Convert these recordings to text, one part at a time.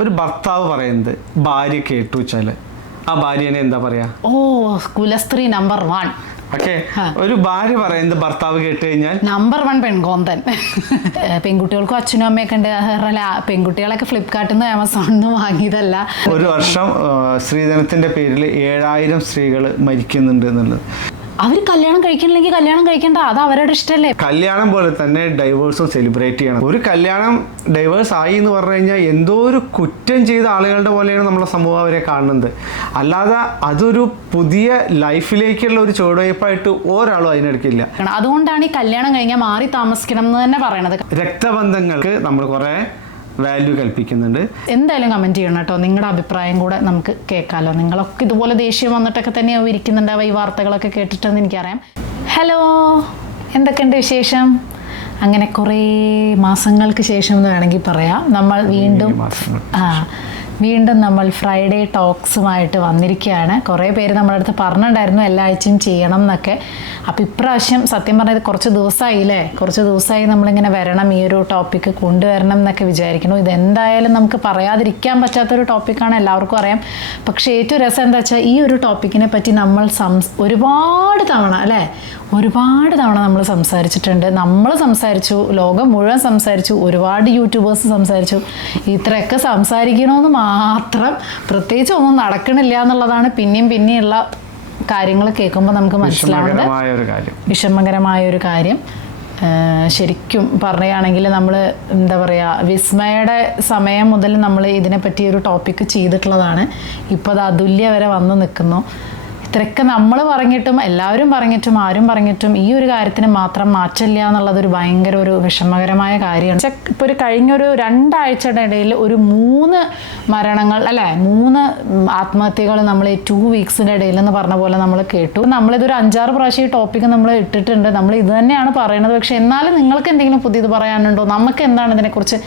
ഒരു ഭർത്താവ് പറയുന്നത് ഭാര്യ കേട്ടു വെച്ചാല് ആ ഭാര്യനെ എന്താ പറയാ? കുലസ്ത്രീ നമ്പർ 1. ഓക്കെ, ഒരു ഭാര്യ പറയുന്നത് ഭർത്താവ് കേട്ട് കഴിഞ്ഞാൽ നമ്പർ 1 പെൺകോന്തൻ. പെൺകുട്ടികൾക്കും അച്ഛനും അമ്മയൊക്കെ ഉണ്ട്. പെൺകുട്ടികളൊക്കെ ഫ്ലിപ്കാർട്ടിൽ നിന്ന് ആമസോണിൽ നിന്ന് വാങ്ങിയതല്ല. ഒരു വർഷം സ്ത്രീധനത്തിന്റെ പേരിൽ 7000 സ്ത്രീകൾ മരിക്കുന്നുണ്ട് എന്നുള്ളത്. അവർ കല്യാണം കഴിക്കണില്ലെങ്കിൽ കല്യാണം കഴിക്കണ്ട, അത് അവരുടെ ഇഷ്ടമല്ലേ. കല്യാണം പോലെ തന്നെ ഡൈവേഴ്സും സെലിബ്രേറ്റ് ചെയ്യണം. ഒരു കല്യാണം ഡൈവേഴ്സ് ആയി എന്ന് പറഞ്ഞു കഴിഞ്ഞാൽ എന്തോ ഒരു കുറ്റം ചെയ്ത ആളുകളുടെ പോലെയാണ് നമ്മളെ സമൂഹം അവരെ കാണുന്നത്. അല്ലാതെ അതൊരു പുതിയ ലൈഫിലേക്കുള്ള ഒരു ചുവടുവയ്പായിട്ട് ഒരാളും അതിനെടുക്കില്ല. അതുകൊണ്ടാണ് ഈ കല്യാണം കഴിഞ്ഞാൽ മാറി താമസിക്കണം എന്ന് തന്നെ പറയണത്. രക്തബന്ധങ്ങൾക്ക് നമ്മൾ കുറെ വാല്യൂ കൽപ്പിക്കുന്നുണ്ട്. എന്തായാലും കമന്റ് ചെയ്യണം കേട്ടോ, നിങ്ങളുടെ അഭിപ്രായം കൂടെ നമുക്ക് കേൾക്കാമല്ലോ. നിങ്ങളൊക്കെ ഇതുപോലെ ദേഷ്യം വന്നിട്ടൊക്കെ തന്നെയാവും ഇരിക്കുന്നുണ്ടാവുക ഈ വാർത്തകളൊക്കെ കേട്ടിട്ടെന്ന് എനിക്കറിയാം. ഹലോ, എന്തൊക്കെയുണ്ട് വിശേഷം? അങ്ങനെ കുറേ മാസങ്ങൾക്ക് ശേഷം എന്ന് വേണമെങ്കിൽ പറയാം നമ്മൾ വീണ്ടും നമ്മൾ ഫ്രൈഡേ ടോക്സുമായിട്ട് വന്നിരിക്കുകയാണ്. കുറേ പേര് നമ്മുടെ അടുത്ത് പറഞ്ഞിട്ടുണ്ടായിരുന്നു എല്ലാ ആഴ്ചയും ചെയ്യണം എന്നൊക്കെ. അപ്പോൾ ഇപ്രാവശ്യം സത്യം പറഞ്ഞത് കുറച്ച് ദിവസമായി നമ്മളിങ്ങനെ വരണം, ഈ ഒരു ടോപ്പിക്ക് കൊണ്ടുവരണം എന്നൊക്കെ വിചാരിക്കുന്നു. ഇതെന്തായാലും നമുക്ക് പറയാതിരിക്കാൻ പറ്റാത്തൊരു ടോപ്പിക്കാണ്, എല്ലാവർക്കും അറിയാം. പക്ഷേ ഏറ്റവും രസം എന്താ വെച്ചാൽ ഈ ഒരു ടോപ്പിക്കിനെ പറ്റി നമ്മൾ ഒരുപാട് തവണ നമ്മൾ സംസാരിച്ചിട്ടുണ്ട്. നമ്മൾ സംസാരിച്ചു, ലോകം മുഴുവൻ സംസാരിച്ചു, ഒരുപാട് യൂട്യൂബേഴ്സ് സംസാരിച്ചു. ഇത്രയൊക്കെ സംസാരിക്കണമെന്ന് മാത്രം പ്രത്യേകിച്ച് ഒന്നും നടക്കണില്ല എന്നുള്ളതാണ് പിന്നെയുള്ള കാര്യങ്ങൾ കേൾക്കുമ്പോൾ നമുക്ക് മനസ്സിലാവുന്നത്. വിഷമകരമായ ഒരു കാര്യം. ശരിക്കും പറയുകയാണെങ്കിൽ നമ്മൾ എന്താ പറയുക, വിസ്മയുടെ സമയം മുതൽ നമ്മൾ ഇതിനെപ്പറ്റി ഒരു ടോപ്പിക്ക് ചെയ്തിട്ടുള്ളതാണ്. ഇപ്പോൾ അത് അതുല്യ വരെ വന്ന് നിൽക്കുന്നു. ഇത്രയൊക്കെ നമ്മൾ പറഞ്ഞിട്ടും എല്ലാവരും പറഞ്ഞിട്ടും ആരും പറഞ്ഞിട്ടും ഈ ഒരു കാര്യത്തിന് മാത്രം മാറ്റില്ല എന്നുള്ളതൊരു ഭയങ്കര ഒരു വിഷമകരമായ കാര്യമാണ്. ഇപ്പോൾ ഒരു കഴിഞ്ഞൊരു 2 ആഴ്ചയുടെ ഇടയിൽ ഒരു 3 മരണങ്ങൾ 3 ആത്മഹത്യകൾ നമ്മൾ 2 വീക്സിൻ്റെ ഇടയിൽ എന്ന് പറഞ്ഞ പോലെ നമ്മൾ കേട്ടു. നമ്മളിതൊരു 5-6 പ്രാവശ്യം ഈ ടോപ്പിക്ക് നമ്മൾ ഇട്ടിട്ടുണ്ട്. നമ്മൾ ഇത് തന്നെയാണ് പറയുന്നത്. പക്ഷെ എന്നാലും നിങ്ങൾക്ക് എന്തെങ്കിലും പുതിയത് പറയാനുണ്ടോ? നമുക്ക് എന്താണ് ഇതിനെക്കുറിച്ച്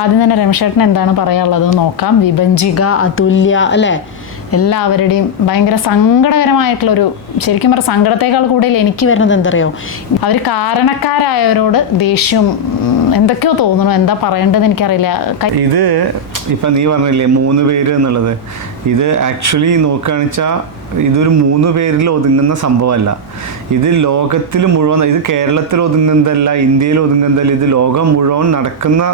ആദ്യം തന്നെ രമേശേട്ടന് എന്താണ് പറയാനുള്ളത് നോക്കാം. വിഭജിക, അതുല്യ എല്ലാവരുടെയും ഭയങ്കര സങ്കടകരമായിട്ടുള്ളൊരു, ശരിക്കും പറഞ്ഞാൽ സങ്കടത്തേക്കാൾ കൂടുതൽ എനിക്ക് വരുന്നത് എന്തറിയോ, അവർ കാരണക്കാരായവരോട് ദേഷ്യം എന്തൊക്കെയോ തോന്നുന്നു. എന്താ പറയേണ്ടത് എനിക്കറിയില്ല. ഇത് ഇപ്പം നീ പറഞ്ഞില്ലേ 3 പേര് എന്നുള്ളത്, ഇത് ആക്ച്വലി നോക്കുകയാണെന്ന് വെച്ചാൽ ഇതൊരു 3 പേരിൽ ഒതുങ്ങുന്ന സംഭവമല്ല. ഇത് ലോകത്തിൽ മുഴുവൻ, ഇത് കേരളത്തിൽ ഒതുങ്ങുന്നതല്ല, ഇന്ത്യയിൽ ഒതുങ്ങുന്നതല്ല, ഇത് ലോകം മുഴുവൻ നടക്കുന്ന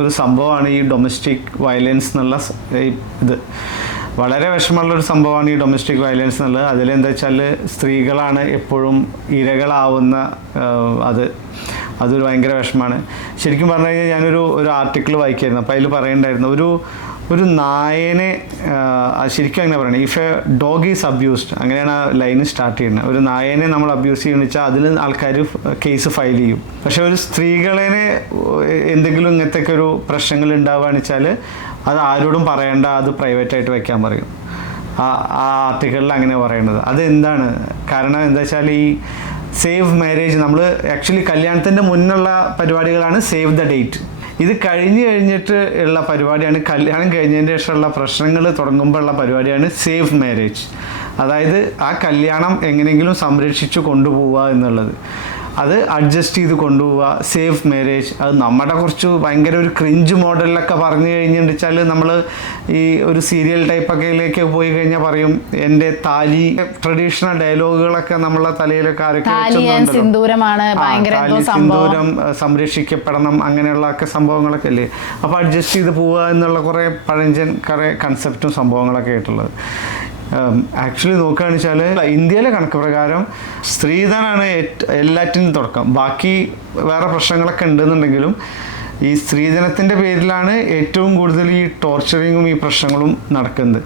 ഒരു സംഭവമാണ് ഈ ഡൊമസ്റ്റിക് വയലൻസ് എന്നുള്ള ഇത്. വളരെ വിഷമമുള്ളൊരു സംഭവമാണ് ഈ ഡൊമസ്റ്റിക് വയലൻസ് എന്നുള്ളത്. അതിലെന്താ വെച്ചാൽ സ്ത്രീകളാണ് എപ്പോഴും ഇരകളാവുന്ന അതൊരു ഭയങ്കര വിഷമമാണ്. ശരിക്കും പറഞ്ഞു കഴിഞ്ഞാൽ ഞാനൊരു ആർട്ടിക്കിൾ വായിക്കായിരുന്നു. അപ്പോൾ അതിൽ പറയുന്നുണ്ടായിരുന്നു ഒരു നായനെ, ശരിക്കും അങ്ങനെ പറയണേ, if A dog is abused, അങ്ങനെയാണ് ആ ലൈന് സ്റ്റാർട്ട് ചെയ്യുന്നത്. ഒരു നായനെ നമ്മൾ അബ്യൂസ് ചെയ്യുമെന്ന് വെച്ചാൽ അതിൽ ആൾക്കാർ കേസ് ഫയൽ ചെയ്യും. പക്ഷെ ഒരു സ്ത്രീകളെ എന്തെങ്കിലും ഇങ്ങനത്തെ ഒരു പ്രശ്നങ്ങൾ ഉണ്ടാവുകയാണെന്ന് വെച്ചാൽ അത് ആരോടും പറയേണ്ട, അത് പ്രൈവറ്റായിട്ട് വെക്കാൻ പറയും. ആ ആർട്ടിക്കിളിൽ അങ്ങനെ പറയുന്നത്. അതെന്താണ് കാരണം? എന്താ വെച്ചാൽ ഈ സേവ് മാരേജ്, നമ്മൾ ആക്ച്വലി കല്യാണത്തിൻ്റെ മുന്നുള്ള പരിപാടികളാണ് സേവ് ദ ഡേറ്റ്. ഇത് കഴിഞ്ഞിട്ട് ഉള്ള പരിപാടിയാണ്, കല്യാണം കഴിഞ്ഞതിൻ്റെ ശേഷമുള്ള പ്രശ്നങ്ങൾ തുടങ്ങുമ്പോൾ ഉള്ള പരിപാടിയാണ് സേവ് മാരേജ്. അതായത് ആ കല്യാണം എങ്ങനെയെങ്കിലും സംരക്ഷിച്ചു കൊണ്ടുപോവുക എന്നുള്ളത്, അത് അഡ്ജസ്റ്റ് ചെയ്ത് കൊണ്ടുപോവുക. സേഫ് മാരേജ് അത് നമ്മുടെ കുറച്ച് ഭയങ്കര ഒരു ക്രിഞ്ച് മോഡലിലൊക്കെ പറഞ്ഞു കഴിഞ്ഞിട്ടുണ്ടെച്ചാൽ നമ്മൾ ഈ ഒരു സീരിയൽ ടൈപ്പൊക്കെയിലേക്ക് പോയി കഴിഞ്ഞാൽ പറയും എൻ്റെ താലി, ട്രഡീഷണൽ ഡയലോഗുകളൊക്കെ നമ്മളെ തലയിലൊക്കെ ആരൊക്കെ സിന്ദൂരം സംരക്ഷിക്കപ്പെടണം, അങ്ങനെയുള്ള ഒക്കെ സംഭവങ്ങളൊക്കെ അല്ലേ. അപ്പോൾ അഡ്ജസ്റ്റ് ചെയ്ത് പോവുക എന്നുള്ള കുറേ പഴഞ്ചൻ കുറേ കൺസെപ്റ്റും സംഭവങ്ങളൊക്കെ ആയിട്ടുള്ളത്. ആക്ച്വലി നോക്കുകയാണെന്ന് വെച്ചാൽ ഇന്ത്യയിലെ കണക്ക് പ്രകാരം സ്ത്രീധനാണ് എല്ലാറ്റിനും തുടക്കം. ബാക്കി വേറെ പ്രശ്നങ്ങളൊക്കെ ഉണ്ടെന്നുണ്ടെങ്കിലും ഈ സ്ത്രീധനത്തിൻ്റെ പേരിലാണ് ഏറ്റവും കൂടുതൽ ഈ ടോർച്ചറിങ്ങും ഈ പ്രശ്നങ്ങളും നടക്കുന്നത്.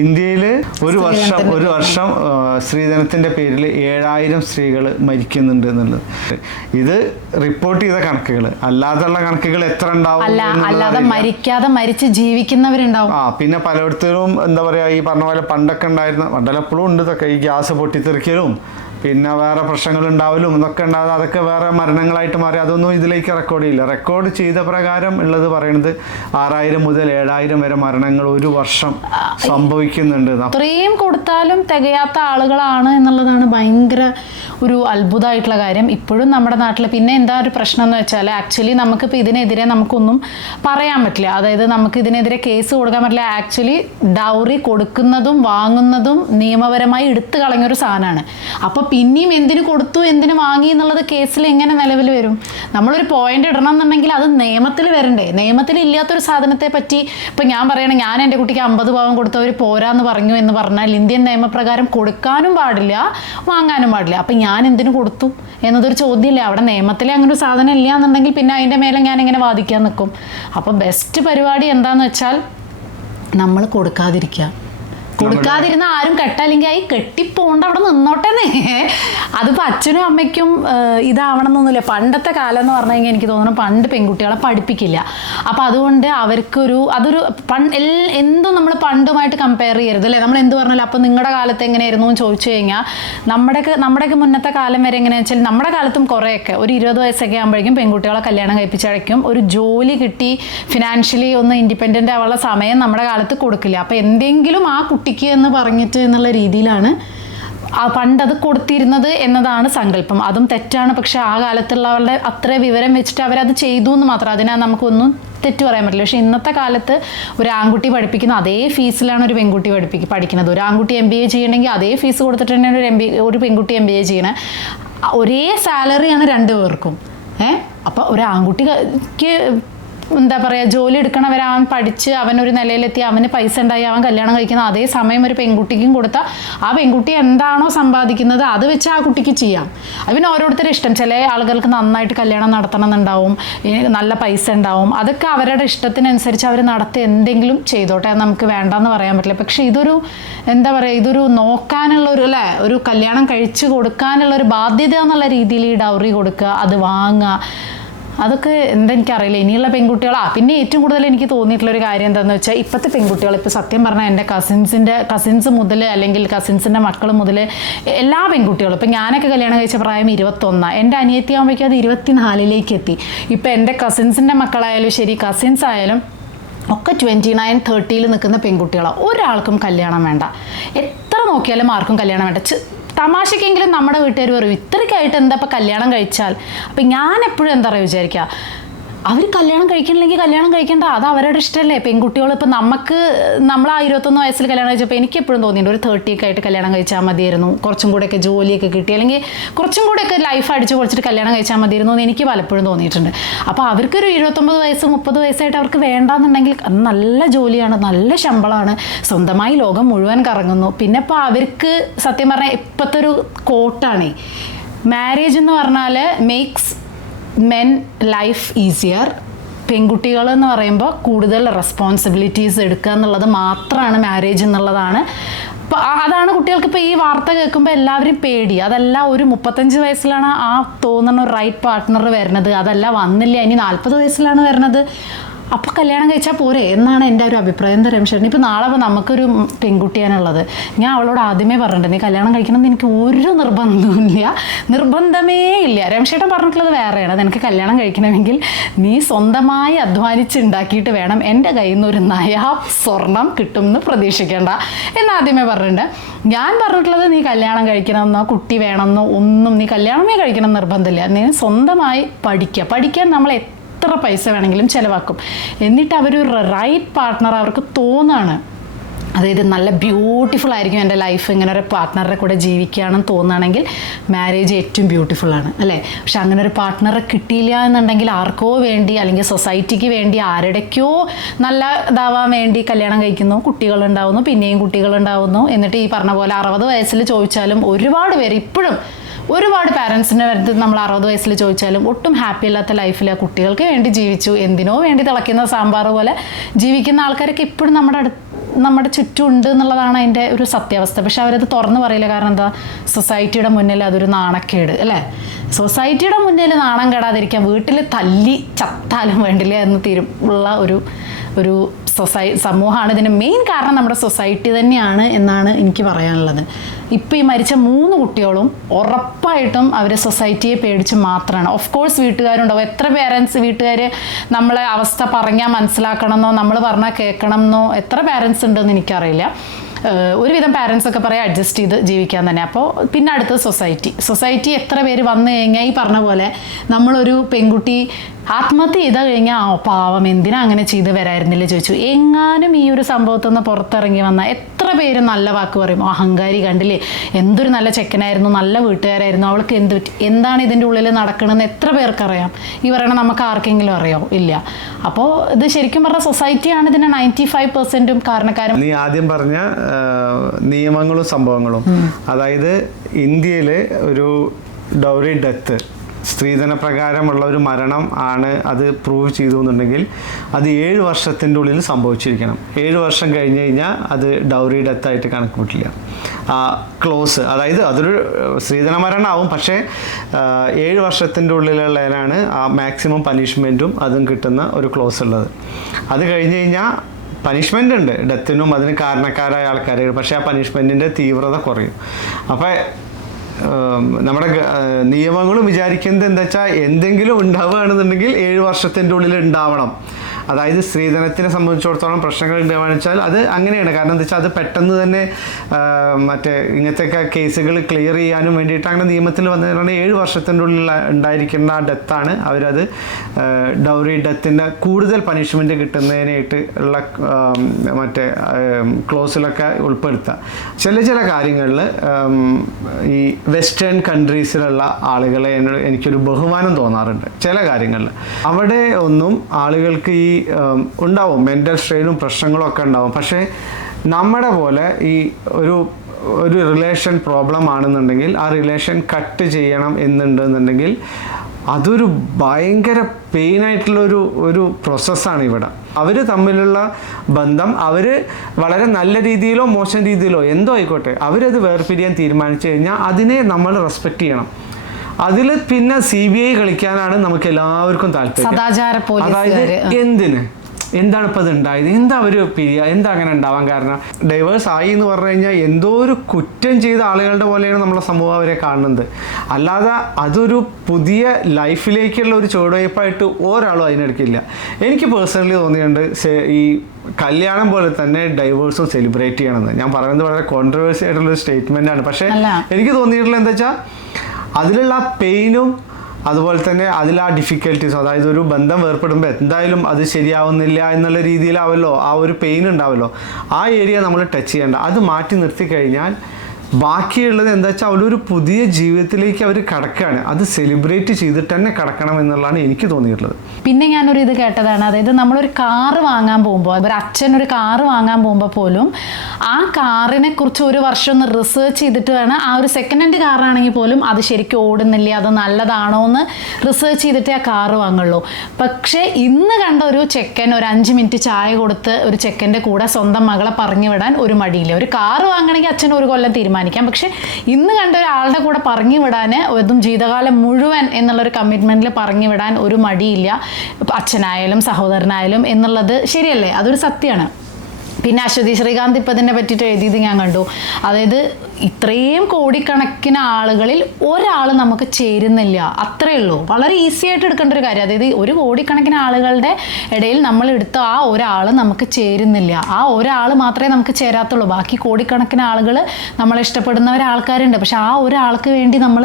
ഇന്ത്യയിൽ ഒരു വർഷം സ്ത്രീധനത്തിൻ്റെ പേരിൽ 7000 സ്ത്രീകൾ മരിക്കുന്നുണ്ട് എന്നുള്ളത്. ഇത് റിപ്പോർട്ട് ചെയ്ത കണക്കുകൾ, അല്ലാതെയുള്ള കണക്കുകൾ എത്ര ഉണ്ടാവും, അല്ലാതെ മരിക്കാതെ മരിച്ച് ജീവിക്കുന്നവരുണ്ടാവും. പിന്നെ പലയിടത്തും എന്താ പറയുക, ഈ പറഞ്ഞ പോലെ പണ്ടൊക്കെ ഉണ്ടായിരുന്ന, പണ്ടെപ്പോഴും ഉണ്ട് ഇതൊക്കെ, ഈ ഗ്യാസ് പൊട്ടിത്തെറിക്കലും പിന്നെ വേറെ പ്രശ്നങ്ങൾ ഉണ്ടാവലും ഇതൊക്കെ ഉണ്ടാകും. അതൊക്കെ വേറെ മരണങ്ങളായിട്ട് മാറി. അതൊന്നും ഇതിലേക്ക് റെക്കോർഡ് ചെയ്യില്ല. റെക്കോർഡ് ചെയ്ത പ്രകാരം ഉള്ളത് പറയുന്നത് 6000 മുതൽ 7000 വരെ മരണങ്ങൾ ഒരു വർഷം സംഭവിക്കുന്നുണ്ട്. അത്രയും കൊടുത്താലും തികയാത്ത ആളുകളാണ് എന്നുള്ളതാണ് ഭയങ്കര ഒരു അത്ഭുതമായിട്ടുള്ള കാര്യം. ഇപ്പോഴും നമ്മുടെ നാട്ടിൽ പിന്നെ എന്താ ഒരു പ്രശ്നം എന്ന് വെച്ചാൽ ആക്ച്വലി നമുക്കിപ്പോൾ ഇതിനെതിരെ നമുക്കൊന്നും പറയാൻ പറ്റില്ല. അതായത് നമുക്ക് ഇതിനെതിരെ കേസ് കൊടുക്കാൻ പറ്റില്ല. ആക്ച്വലി ഡൗറി കൊടുക്കുന്നതും വാങ്ങുന്നതും നിയമപരമായി എടുത്തു കളഞ്ഞൊരു സാധനമാണ്. അപ്പോൾ പിന്നെയും എന്തിനു കൊടുത്തു എന്തിനു വാങ്ങി എന്നുള്ളത് കേസിൽ എങ്ങനെ നിലവിൽ വരും? നമ്മളൊരു പോയിന്റ് ഇടണം എന്നുണ്ടെങ്കിൽ അത് നിയമത്തിൽ വരണ്ടേ? നിയമത്തിൽ ഇല്ലാത്തൊരു സാധനത്തെ പറ്റി ഇപ്പം ഞാൻ പറയണേ, ഞാൻ എൻ്റെ കുട്ടിക്ക് 50 പവൻ കൊടുത്തവർ പോരാന്ന് പറഞ്ഞു എന്ന് പറഞ്ഞാൽ ഇന്ത്യൻ നിയമപ്രകാരം കൊടുക്കാനും പാടില്ല വാങ്ങാനും പാടില്ല. അപ്പം ഞാൻ എന്തിനു കൊടുത്തു എന്നതൊരു ചോദ്യമില്ല. അവിടെ നിയമത്തിലെ അങ്ങനെ ഒരു സാധനം ഇല്ല എന്നുണ്ടെങ്കിൽ പിന്നെ അതിൻ്റെ മേലെ ഞാൻ ഇങ്ങനെ വാദിക്കാൻ നിൽക്കും. അപ്പം ബെസ്റ്റ് പരിപാടി എന്താന്ന് വെച്ചാൽ നമ്മൾ കൊടുക്കാതിരിക്കുക. കൊടുക്കാതിരുന്ന ആരും കെട്ടല്ലെങ്കിൽ ആയി കെട്ടിപ്പോണ്ട് അവിടെ നിന്നോട്ടെന്നേ. അതിപ്പോൾ അച്ഛനും അമ്മയ്ക്കും ഇതാവണം എന്നൊന്നുമില്ല. പണ്ടത്തെ കാലം എന്ന് പറഞ്ഞു കഴിഞ്ഞാൽ എനിക്ക് തോന്നുന്നു പണ്ട് പെൺകുട്ടികളെ പഠിപ്പിക്കില്ല. അപ്പം അതുകൊണ്ട് അവർക്കൊരു അതൊരു എന്തും നമ്മൾ പണ്ടുമായിട്ട് കമ്പയർ ചെയ്യരുത് അല്ലേ? നമ്മൾ എന്ത് പറഞ്ഞാലും അപ്പം നിങ്ങളുടെ കാലത്ത് എങ്ങനെയായിരുന്നു എന്ന് ചോദിച്ചു കഴിഞ്ഞാൽ നമ്മുടെയൊക്കെ മുന്നത്തെ കാലം വരെ എങ്ങനെയാണെന്ന് വെച്ചാൽ നമ്മുടെ കാലത്തും കുറേയൊക്കെ ഒരു 20 വയസ്സൊക്കെ ആകുമ്പോഴേക്കും പെൺകുട്ടികളെ കല്യാണം കഴിപ്പിച്ചടയ്ക്കും. ഒരു ജോലി കിട്ടി ഫിനാൻഷ്യലി ഒന്ന് ഇൻഡിപെൻഡൻ്റ് ആവാനുള്ള സമയം നമ്മുടെ കാലത്ത് കൊടുക്കില്ല. അപ്പം എന്തെങ്കിലും ആ കുട്ടിക്ക് എന്ന് പറഞ്ഞിട്ട് എന്നുള്ള രീതിയിലാണ് പണ്ടത് കൊടുത്തിരുന്നത് എന്നതാണ് സങ്കല്പം. അതും തെറ്റാണ്. പക്ഷെ ആ കാലത്തുള്ളവരുടെ അത്ര വിവരം വെച്ചിട്ട് അവരത് ചെയ്തു എന്ന് മാത്രം. അതിനാ നമുക്കൊന്നും തെറ്റ് പറയാൻ പറ്റില്ല. പക്ഷെ ഇന്നത്തെ കാലത്ത് ഒരു ആൺകുട്ടി പഠിപ്പിക്കുന്ന അതേ ഫീസിലാണ് ഒരു പെൺകുട്ടി പഠിക്കുന്നത്. ഒരു ആൺകുട്ടി MBA ചെയ്യണമെങ്കിൽ അതേ ഫീസ് കൊടുത്തിട്ട് തന്നെയാണ് ഒരു പെൺകുട്ടി MBA ചെയ്യണേ. ഒരേ സാലറിയാണ് 2 പേർക്കും. അപ്പോൾ ഒരു ആൺകുട്ടിക്ക് എന്താ പറയുക, ജോലി എടുക്കണവരെ അവൻ പഠിച്ച് അവനൊരു നിലയിലെത്തി അവന് പൈസ ഉണ്ടായി അവൻ കല്യാണം കഴിക്കുന്ന അതേ സമയം ഒരു പെൺകുട്ടിക്കും കൊടുത്താൽ ആ പെൺകുട്ടി എന്താണോ സമ്പാദിക്കുന്നത് അത് വെച്ച് ആ കുട്ടിക്ക് ചെയ്യാം. അവന് ഓരോരുത്തരുടെ ഇഷ്ടം. ചില ആളുകൾക്ക് നന്നായിട്ട് കല്യാണം നടത്തണം എന്നുണ്ടാവും, നല്ല പൈസ ഉണ്ടാവും. അതൊക്കെ അവരുടെ ഇഷ്ടത്തിനനുസരിച്ച് അവർ നടത്തി എന്തെങ്കിലും ചെയ്തോട്ടെ, നമുക്ക് വേണ്ടെന്ന് പറയാൻ പറ്റില്ല. പക്ഷെ ഇതൊരു എന്താ പറയുക, ഇതൊരു നോക്കാനുള്ളൊരു അല്ലേ, ഒരു കല്യാണം കഴിച്ചു കൊടുക്കാനുള്ളൊരു ബാധ്യത എന്നുള്ള രീതിയിൽ ഈ ഡൗറി കൊടുക്കുക, അത് വാങ്ങുക, അതൊക്കെ എനിക്കറിയില്ല. ഇനിയുള്ള പിന്നെ ഏറ്റവും കൂടുതൽ എനിക്ക് തോന്നിയിട്ടുള്ളൊരു കാര്യം എന്താണെന്ന് വെച്ചാൽ ഇപ്പോഴത്തെ പെൺകുട്ടികൾ, ഇപ്പോൾ സത്യം പറഞ്ഞാൽ എൻ്റെ കസിൻസ് മുതൽ അല്ലെങ്കിൽ കസിൻസിൻ്റെ മക്കൾ മുതൽ എല്ലാ പെൺകുട്ടികളും, ഇപ്പം ഞാനൊക്കെ കല്യാണം കഴിച്ച പ്രായം 21, എൻ്റെ അനിയത്തിയാകുമ്പോഴേക്കും അത് 24ലേക്ക് എത്തി. ഇപ്പം എൻ്റെ കസിൻസിൻ്റെ മക്കളായാലും ശരി, കസിൻസ് ആയാലും ഒക്കെ 29, 30 നിൽക്കുന്ന പെൺകുട്ടികളാണ്. ഒരാൾക്കും കല്യാണം വേണ്ട. എത്ര നോക്കിയാലും ആർക്കും കല്യാണം വേണ്ട. തമാശക്കെങ്കിലും നമ്മുടെ വീട്ടുകാർ പറയും ഇത്രയ്ക്കായിട്ട് എന്താ ഇപ്പം കല്യാണം കഴിച്ചാൽ. അപ്പം ഞാൻ എപ്പോഴും എന്താ പറയുക വിചാരിക്കുക, അവർ കല്യാണം കഴിക്കണില്ലെങ്കിൽ കല്യാണം കഴിക്കേണ്ട, അത് അവരുടെ ഇഷ്ടമല്ലേ. പെൺകുട്ടികൾ ഇപ്പം നമ്മൾ ആ 21 വയസ്സിൽ കല്യാണം കഴിച്ചപ്പോൾ എനിക്ക് എപ്പോഴും തോന്നിയിട്ടുണ്ട് ഒരു 30 ഒക്കെ ആയിട്ട് കല്യാണം കഴിച്ചാൽ മതിയായിരുന്നു, കുറച്ചും കൂടെയൊക്കെ ജോലിയൊക്കെ കിട്ടി അല്ലെങ്കിൽ കുറച്ചും കൂടെയൊക്കെ ലൈഫ് അടിച്ചു പൊളിച്ചിട്ട് കല്യാണം കഴിച്ചാൽ മതിയായിരുന്നു എന്ന് എനിക്ക് പലപ്പോഴും തോന്നിയിട്ടുണ്ട്. അപ്പോൾ അവർക്കൊരു 29 വയസ്സ് 30 വയസ്സായിട്ട് അവർക്ക് വേണ്ടാന്നുണ്ടെങ്കിൽ നല്ല ജോലിയാണ്, നല്ല ശമ്പളമാണ്, സ്വന്തമായി ലോകം മുഴുവൻ കറങ്ങുന്നു. പിന്നെ ഇപ്പോൾ അവർക്ക് സത്യം പറഞ്ഞാൽ ഇപ്പോഴത്തെ ഒരു കോട്ടാണ് മാരേജ് എന്ന് പറഞ്ഞാൽ മേക്സ് മെൻ ലൈഫ് ഈസിയർ. പെൺകുട്ടികൾ എന്ന് പറയുമ്പോൾ കൂടുതൽ റെസ്പോൺസിബിലിറ്റീസ് എടുക്കുക എന്നുള്ളത് മാത്രമാണ് മാരേജ് എന്നുള്ളതാണ്. അപ്പോൾ അതാണ് കുട്ടികൾക്ക് ഇപ്പോൾ ഈ വാർത്ത കേൾക്കുമ്പോൾ എല്ലാവരും പേടി. അതല്ല ഒരു 35 വയസ്സിലാണ് ആ തോന്നുന്ന ഒരു റൈറ്റ് പാർട്ട്ണർ വരുന്നത്, അതല്ല വന്നില്ല ഇനി 40 വയസ്സിലാണ് വരുന്നത്, അപ്പോൾ കല്യാണം കഴിച്ചാൽ പോരെ എന്നാണ് എൻ്റെ ഒരു അഭിപ്രായം. എന്താ രമേശേട്ടൻ, ഇപ്പോൾ നാളെ നമുക്കൊരു പെൺകുട്ടിയാണുള്ളത്, ഞാൻ അവളോട് ആദ്യമേ പറഞ്ഞിട്ടുണ്ട് നീ കല്യാണം കഴിക്കണമെന്ന് എനിക്ക് ഒരു നിർബന്ധമേ ഇല്ല. രമേശേട്ടൻ പറഞ്ഞിട്ടുള്ളത് വേറെയാണ്, നിനക്ക് കല്യാണം കഴിക്കണമെങ്കിൽ നീ സ്വന്തമായി അധ്വാനിച്ച് ഉണ്ടാക്കിയിട്ട് വേണം, എൻ്റെ കയ്യിൽ നിന്ന് ഒരു സ്വർണം കിട്ടുമെന്ന് പ്രതീക്ഷിക്കേണ്ട എന്ന് ആദ്യമേ പറഞ്ഞിട്ടുണ്ട്. ഞാൻ പറഞ്ഞിട്ടുള്ളത് നീ കല്യാണം കഴിക്കണമെന്നോ കുട്ടി വേണമെന്നോ ഒന്നും, നീ കല്യാണമേ കഴിക്കണം നിർബന്ധമില്ല. നീ സ്വന്തമായി പഠിക്കാൻ നമ്മൾ എത്ര പൈസ വേണമെങ്കിലും ചിലവാക്കും. എന്നിട്ട് അവരൊരു റൈറ്റ് പാർട്ട്ണർ അവർക്ക് തോന്നാണ്, അതായത് നല്ല ബ്യൂട്ടിഫുൾ ആയിരിക്കും എൻ്റെ ലൈഫ്, ഇങ്ങനെ ഒരു പാർട്ട്ണറുടെ കൂടെ ജീവിക്കുകയാണെന്ന് തോന്നുകയാണെങ്കിൽ മാരേജ് ഏറ്റവും ബ്യൂട്ടിഫുള്ളാണ് അല്ലേ. പക്ഷെ അങ്ങനെ ഒരു പാർട്ട്ണറെ കിട്ടിയില്ല എന്നുണ്ടെങ്കിൽ ആർക്കോ വേണ്ടി അല്ലെങ്കിൽ സൊസൈറ്റിക്ക് വേണ്ടി ആരുടെക്കോ നല്ല ഇതാവാൻ വേണ്ടി കല്യാണം കഴിക്കുന്നു, കുട്ടികളുണ്ടാവുന്നു, പിന്നെയും കുട്ടികളുണ്ടാവുന്നു. എന്നിട്ട് ഈ പറഞ്ഞ പോലെ 60 വയസ്സിൽ ചോദിച്ചാലും ഒരുപാട് പേര് ഇപ്പോഴും ഒരുപാട് പാരൻസിൻ്റെ അടുത്ത് നമ്മൾ 60 വയസ്സിൽ ചോദിച്ചാലും ഒട്ടും ഹാപ്പി അല്ലാത്ത ലൈഫിൽ കുട്ടികൾക്ക് വേണ്ടി ജീവിച്ചു, എന്തിനോ വേണ്ടി തിളയ്ക്കുന്ന സാമ്പാർ പോലെ ജീവിക്കുന്ന ആൾക്കാരൊക്കെ ഇപ്പോഴും നമ്മുടെ ചുറ്റും ഉണ്ട് എന്നുള്ളതാണ് അതിൻ്റെ ഒരു സത്യാവസ്ഥ. പക്ഷെ അവരത് തുറന്നു പറയില്ല. കാരണം എന്താ, സൊസൈറ്റിയുടെ മുന്നിൽ അതൊരു നാണക്കേട് അല്ലേ. സൊസൈറ്റിയുടെ മുന്നിൽ നാണം കെടാതിരിക്കാൻ വീട്ടിൽ തല്ലി ചത്താലും വേണ്ടില്ല എന്ന് ഉള്ള ഒരു സമൂഹമാണ് ഇതിന് മെയിൻ കാരണം. നമ്മുടെ സൊസൈറ്റി തന്നെയാണ് എന്നാണ് എനിക്ക് പറയാനുള്ളത്. ഇപ്പോൾ ഈ മരിച്ച 3 കുട്ടികളും ഉറപ്പായിട്ടും അവർ സൊസൈറ്റിയെ പേടിച്ച് മാത്രമാണ്. ഓഫ് കോഴ്സ് വീട്ടുകാരുണ്ടാവും. എത്ര വീട്ടുകാർ നമ്മളെ അവസ്ഥ പറഞ്ഞാൽ മനസ്സിലാക്കണമെന്നോ നമ്മൾ പറഞ്ഞാൽ കേൾക്കണം എന്നോ എത്ര പാരൻസ് ഉണ്ടെന്ന് എനിക്കറിയില്ല. ഒരുവിധം പാരൻസ് ഒക്കെ പറയാം അഡ്ജസ്റ്റ് ചെയ്ത് ജീവിക്കാൻ തന്നെ. അപ്പോൾ പിന്നെ അടുത്തത് സൊസൈറ്റി എത്ര പേര് വന്നു കഴിഞ്ഞാൽ ഈ പറഞ്ഞ പോലെ നമ്മളൊരു പെൺകുട്ടി ആത്മഹത്യ ചെയ്താൽ കഴിഞ്ഞാൽ പാവം എന്തിനാ അങ്ങനെ ചെയ്ത് വരായിരുന്നില്ല ചോദിച്ചു. എങ്ങാനും ഈ ഒരു സംഭവത്തിൽ നിന്ന് പുറത്തിറങ്ങി വന്നാൽ എത്ര പേര് നല്ല വാക്ക് പറയും, അഹങ്കാരി കണ്ടില്ലേ, എന്തൊരു നല്ല ചെക്കനായിരുന്നു, നല്ല വീട്ടുകാരായിരുന്നു, അവൾക്ക് എന്ത് പറ്റി, എന്താണ് ഇതിൻ്റെ ഉള്ളിൽ നടക്കണമെന്ന് എത്ര പേർക്കറിയാം? ഈ പറയണ നമുക്ക് ആർക്കെങ്കിലും അറിയാമോ? ഇല്ല. അപ്പോൾ ഇത് ശരിക്കും പറഞ്ഞ സൊസൈറ്റിയാണ് ഇതിന് 95% കാരണക്കാരും. നീ ആദ്യം പറഞ്ഞ നിയമങ്ങളും സംഭവങ്ങളും, അതായത് ഇന്ത്യയിൽ ഒരു ഡൗറി ഡെത്ത്, സ്ത്രീധന പ്രകാരമുള്ള ഒരു മരണം ആണ് അത് പ്രൂവ് ചെയ്തു എന്നുണ്ടെങ്കിൽ അത് 7 വർഷത്തിൻ്റെ ഉള്ളിൽ സംഭവിച്ചിരിക്കണം. 7 വർഷം കഴിഞ്ഞ് കഴിഞ്ഞാൽ അത് ഡൗറി ഡെത്തായിട്ട് കണക്ക് കൂട്ടില്ല. ക്ലോസ്, അതായത് അതൊരു സ്ത്രീധന മരണമാവും, പക്ഷേ 7 വർഷത്തിൻ്റെ ഉള്ളിലുള്ളതിനാണ് ആ മാക്സിമം പനിഷ്മെൻറ്റും അതും കിട്ടുന്ന ഒരു ക്ലോസ് ഉള്ളത്. അത് കഴിഞ്ഞ് കഴിഞ്ഞാൽ പനിഷ്മെൻ്റ് ഉണ്ട് ഡെത്തിനും അതിന് കാരണക്കാരായ ആൾക്കാർ, പക്ഷേ ആ പനിഷ്മെൻറ്റിൻ്റെ തീവ്രത കുറയും. അപ്പോൾ നമ്മുടെ നിയമങ്ങളും വിചാരിക്കുന്നത് എന്താ വെച്ചാൽ എന്തെങ്കിലും ഉണ്ടാവുകയാണെന്നുണ്ടെങ്കിൽ 7 വർഷത്തിൻ്റെ ഉള്ളിൽ ഉണ്ടാവണം. അതായത് സ്ത്രീധനത്തിനെ സംബന്ധിച്ചിടത്തോളം പ്രശ്നങ്ങൾ ഉണ്ടാവുകയെന്ന് വെച്ചാൽ അത് അങ്ങനെയാണ്. കാരണം എന്താ വെച്ചാൽ അത് പെട്ടെന്ന് തന്നെ മറ്റേ ഇങ്ങനത്തെയൊക്കെ കേസുകൾ ക്ലിയർ ചെയ്യാനും വേണ്ടിയിട്ട് അങ്ങനെ നിയമത്തിൽ വന്നതാണ്. 7 വർഷത്തിൻ്റെ ഉള്ളിൽ ഉണ്ടായിരിക്കുന്ന ആ ഡെത്താണ് അവരത് ഡൗറി ഡെത്തിൻ്റെ കൂടുതൽ പണിഷ്മെൻറ്റ് കിട്ടുന്നതിനായിട്ട് ഉള്ള മറ്റേ ക്ലോസിലൊക്കെ ഉൾപ്പെടുത്തുക. ചില കാര്യങ്ങളിൽ ഈ വെസ്റ്റേൺ കൺട്രീസിലുള്ള ആളുകളെ എനിക്കൊരു ബഹുമാനം തോന്നാറുണ്ട് ചില കാര്യങ്ങളിൽ. അവിടെ ഒന്നും ആളുകൾക്ക് ഈ ഉണ്ടാവും മെൻ്റൽ സ്ട്രെയിനും പ്രശ്നങ്ങളും ഒക്കെ ഉണ്ടാവും. പക്ഷേ നമ്മുടെ പോലെ ഈ ഒരു റിലേഷൻ പ്രോബ്ലം ആണെന്നുണ്ടെങ്കിൽ ആ റിലേഷൻ കട്ട് ചെയ്യണം എന്നുണ്ടെന്നുണ്ടെങ്കിൽ അതൊരു ഭയങ്കര പെയിനായിട്ടുള്ള ഒരു പ്രോസസ്സാണ് ഇവിടെ. അവർ തമ്മിലുള്ള ബന്ധം അവർ വളരെ നല്ല രീതിയിലോ മോശം രീതിയിലോ എന്തോ ആയിക്കോട്ടെ അവരത് വേർപിരിയാൻ തീരുമാനിച്ചു കഴിഞ്ഞാൽ അതിനെ നമ്മൾ റെസ്പെക്റ്റ് ചെയ്യണം. അതിൽ പിന്നെ CBI കളിക്കാനാണ് നമുക്ക് എല്ലാവർക്കും താല്പര്യം. അതായത് എന്താണ് ഇപ്പോൾ ഇത് ഉണ്ടായത്, എന്താ അവർ പിരിയുക, എന്താ അങ്ങനെ ഉണ്ടാവാൻ കാരണം? ഡൈവേഴ്സ് ആയി എന്ന് പറഞ്ഞു കഴിഞ്ഞാൽ എന്തോ ഒരു കുറ്റം ചെയ്ത ആളുകളുടെ പോലെയാണ് നമ്മളെ സമൂഹം അവരെ കാണുന്നത്. അല്ലാതെ അതൊരു പുതിയ ലൈഫിലേക്കുള്ള ഒരു ചുവടുവയ്പ്പായിട്ട് ഒരാളും അതിനെടുക്കില്ല. എനിക്ക് പേഴ്സണലി തോന്നിയിട്ടുണ്ട് ഈ കല്യാണം പോലെ തന്നെ ഡൈവേഴ്സും സെലിബ്രേറ്റ് ചെയ്യണമെന്ന്. ഞാൻ പറയുന്നത് വളരെ കോൺട്രവേഴ്സി ആയിട്ടുള്ളൊരു സ്റ്റേറ്റ്മെൻ്റ് ആണ്. പക്ഷേ എനിക്ക് തോന്നിയിട്ടുള്ളത് എന്താ വെച്ചാൽ അതിലുള്ള പെയിനും അതുപോലെ തന്നെ അതിൽ ആ ഡിഫിക്കൽട്ടീസും, അതായത് ഒരു ബന്ധം വേർപ്പെടുമ്പോൾ എന്തായാലും അത് ശരിയാവുന്നില്ല എന്നുള്ള രീതിയിലാവല്ലോ ആ ഒരു പെയിൻ ഉണ്ടാവല്ലോ, ആ ഏരിയ നമ്മൾ ടച്ച് ചെയ്യേണ്ട. അത് മാറ്റി നിർത്തി കഴിഞ്ഞാൽ ബാക്കിയുള്ളത് എന്താ വെച്ചാൽ അവരൊരു പുതിയ ജീവിതത്തിലേക്ക് അവർ കടക്കുകയാണ്. അത് സെലിബ്രേറ്റ് ചെയ്തിട്ട് തന്നെ കടക്കണം എന്നുള്ളതാണ് എനിക്ക് തോന്നിയിട്ടുള്ളത്. പിന്നെ ഞാനൊരു ഇത് കേട്ടതാണ്, അതായത് നമ്മളൊരു കാറ് വാങ്ങാൻ പോകുമ്പോൾ, ഒരു അച്ഛൻ ഒരു കാറ് വാങ്ങാൻ പോകുമ്പോൾ പോലും ആ കാറിനെ കുറിച്ച് 1 വർഷം ഒന്ന് റിസർച്ച് ചെയ്തിട്ട് വേണം, ആ ഒരു സെക്കൻഡ് ഹാൻഡ് കാറാണെങ്കിൽ പോലും അത് ശരിക്കും ഓടുന്നില്ല, അത് നല്ലതാണോ എന്ന് റിസർച്ച് ചെയ്തിട്ടേ ആ കാറ് വാങ്ങുള്ളൂ. പക്ഷേ ഇന്ന് കണ്ട ഒരു ചെക്കൻ ഒരു 5 മിനിറ്റ് ചായ കൊടുത്ത് ഒരു ചെക്കൻ്റെ കൂടെ സ്വന്തം മകളെ പറഞ്ഞു വിടാൻ ഒരു മടിയില്ല. ഒരു കാറ് വാങ്ങണമെങ്കിൽ അച്ഛൻ 1 കൊല്ലം തീരുമാനിക്കാം. പക്ഷെ ഇന്ന് കണ്ട ഒരാളുടെ കൂടെ പറഞ്ഞു വിടാൻ, അതും ജീവിതകാലം മുഴുവൻ എന്നുള്ളൊരു കമ്മിറ്റ്മെന്റിൽ പറഞ്ഞു വിടാൻ ഒരു മടിയില്ല അച്ഛനായാലും സഹോദരനായാലും എന്നുള്ളത് ശരിയല്ലേ? അതൊരു സത്യമാണ്. പിന്നെ അശ്വതി ശ്രീകാന്ത് ഇപ്പം ഇതിനെ പറ്റിയിട്ട് എഴുതിയത് ഞാൻ കണ്ടു. അതായത് ഇത്രയും കോടിക്കണക്കിന് ആളുകളിൽ ഒരാൾ നമുക്ക് ചേരുന്നില്ല, അത്രയേ ഉള്ളൂ. വളരെ ഈസി ആയിട്ട് എടുക്കേണ്ട ഒരു കാര്യം. അതായത് 1 കോടിക്കണക്കിന് ആളുകളുടെ ഇടയിൽ നമ്മൾ എടുത്ത ആ ഒരാൾ നമുക്ക് ചേരുന്നില്ല. ആ ഒരാൾ മാത്രമേ നമുക്ക് ചേരാത്തുള്ളൂ. ബാക്കി കോടിക്കണക്കിന് ആളുകൾ നമ്മളെ ഇഷ്ടപ്പെടുന്ന ആൾക്കാരുണ്ട്. പക്ഷെ ആ ഒരാൾക്ക് വേണ്ടി നമ്മൾ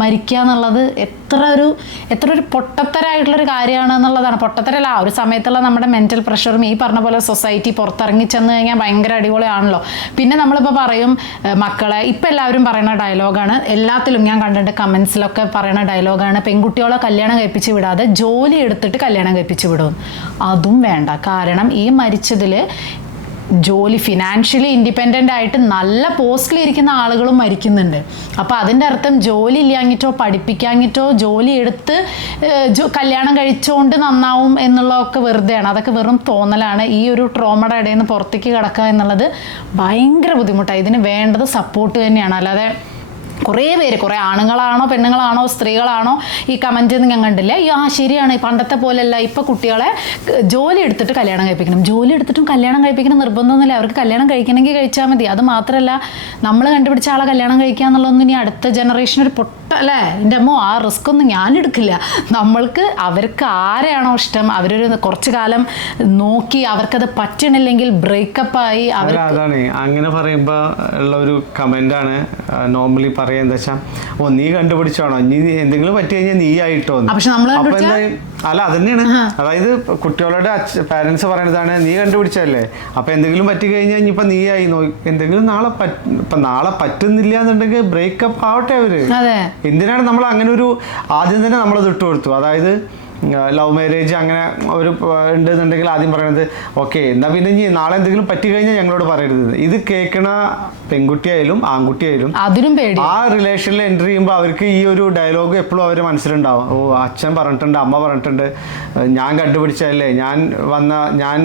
മരിക്കുക എന്നുള്ളത് എത്ര ഒരു പൊട്ടത്തരായിട്ടുള്ളൊരു കാര്യമാണ് എന്നുള്ളതാണ്. പൊട്ടത്തരല്ല, ആ ഒരു സമയത്തുള്ള നമ്മുടെ മെൻ്റൽ പ്രഷറും ഈ പറഞ്ഞ പോലെ സൊസൈറ്റി പുറത്തിറങ്ങി ചെന്ന് കഴിഞ്ഞാൽ ഭയങ്കര അടിപൊളിയാണല്ലോ. പിന്നെ നമ്മളിപ്പോൾ പറയും മക്കളെ, ഇപ്പം എല്ലാവരും പറയുന്ന ഡയലോഗാണ്, എല്ലാത്തിലും ഞാൻ കണ്ടിട്ട് കമൻസിലൊക്കെ പറയുന്ന ഡയലോഗാണ്, പെൺകുട്ടികളെ കല്യാണം കഴിപ്പിച്ച് വിടാതെ ജോലി എടുത്തിട്ട് കല്യാണം കഴിപ്പിച്ച് വിടും. അതും വേണ്ട. കാരണം ഈ മരിച്ചതിൽ ജോലി ഫിനാൻഷ്യലി ഇൻഡിപെൻഡൻ്റ് ആയിട്ട് നല്ല പോസ്റ്റിൽ ഇരിക്കുന്ന ആളുകളും മരിക്കുന്നുണ്ട്. അപ്പോൾ അതിൻ്റെ അർത്ഥം ജോലി ഇല്ലാഞ്ഞിട്ടോ പഠിപ്പിക്കാഞ്ഞിട്ടോ ജോലി എടുത്ത് കല്യാണം കഴിച്ചുകൊണ്ട് നന്നാവും എന്നുള്ളതൊക്കെ വെറുതെയാണ്. അതൊക്കെ വെറും തോന്നലാണ്. ഈ ഒരു ട്രോമയുടെ ഇടയിൽ നിന്ന് പുറത്തേക്ക് കിടക്കുക എന്നുള്ളത് ഭയങ്കര ബുദ്ധിമുട്ടാണ്. ഇതിന് വേണ്ടത് സപ്പോർട്ട് തന്നെയാണ്. അല്ലാതെ കുറേ ആണുങ്ങളാണോ പെണ്ണുങ്ങളാണോ സ്ത്രീകളാണോ ഈ കമൻറ്റ് ഞാൻ കണ്ടില്ല, ശരിയാണ് പണ്ടത്തെ പോലെയല്ല, ഇപ്പം കുട്ടികളെ ജോലി എടുത്തിട്ട് കല്യാണം കഴിപ്പിക്കണം. ജോലി എടുത്തിട്ടും കല്യാണം കഴിപ്പിക്കണം നിർബന്ധമൊന്നുമില്ല. അവർക്ക് കല്യാണം കഴിക്കണമെങ്കിൽ കഴിച്ചാൽ മതി. അത് മാത്രമല്ല നമ്മൾ കണ്ടുപിടിച്ച ആളെ കല്യാണം കഴിക്കുക എന്നുള്ളതൊന്നും ഇനി അടുത്ത ജനറേഷൻ ഒരു അല്ലേ എൻ്റെ അമ്മോ ആ റിസ്ക് ഒന്നും ഞാൻ എടുക്കില്ല. നമ്മൾക്ക് അവർക്ക് ആരെയാണോ ഇഷ്ടം അവരൊരു കുറച്ചു കാലം നോക്കി അവർക്കത് പറ്റണില്ലെങ്കിൽ ബ്രേക്കപ്പായി അവർ. അതാണ് അങ്ങനെ പറയുമ്പോൾ ഉള്ള ഒരു കമൻ്റാണ് നോർമലി പറയുക എന്താ വെച്ചാൽ, ഓ നീ കണ്ടുപിടിച്ചാണോ, ഇനി എന്തെങ്കിലും പറ്റി കഴിഞ്ഞാൽ നീ ആയിട്ടോ. പക്ഷെ നമ്മൾ അല്ല അതന്നെയാണ്, അതായത് കുട്ടികളുടെ പാരൻസ് പറയുന്നതാണ് നീ കണ്ടുപിടിച്ചല്ലേ, അപ്പൊ എന്തെങ്കിലും പറ്റി കഴിഞ്ഞാൽ ഇനിയിപ്പോ നീ ആയി എന്തെങ്കിലും നാളെ പറ്റുന്നില്ല എന്നുണ്ടെങ്കിൽ ബ്രേക്കപ്പ് ആവട്ടെ അവര്. എന്തിനാണ് നമ്മൾ അങ്ങനെ ഒരു ആദ്യം തന്നെ നമ്മളത് ഇട്ട് കൊടുത്തു. അതായത് ലവ് മാരേജ് അങ്ങനെ ഒരു ഉണ്ടെന്നുണ്ടെങ്കിൽ ആദ്യം പറയണത് ഓക്കെ എന്നാൽ പിന്നെ ഇനി നാളെ എന്തെങ്കിലും പറ്റി കഴിഞ്ഞാൽ ഞങ്ങളോട് പറയരുത്. ഇത് കേൾക്കണ പെൺകുട്ടിയായാലും ആൺകുട്ടിയായാലും അതിനും പേടി. ആ റിലേഷനിൽ എൻ്റർ ചെയ്യുമ്പോൾ അവർക്ക് ഈ ഒരു ഡയലോഗ് എപ്പോഴും അവർ മനസ്സിലുണ്ടാവും. ഓ അച്ഛൻ പറഞ്ഞിട്ടുണ്ട്, അമ്മ പറഞ്ഞിട്ടുണ്ട്, ഞാൻ കണ്ടുപിടിച്ചതല്ലേ, ഞാൻ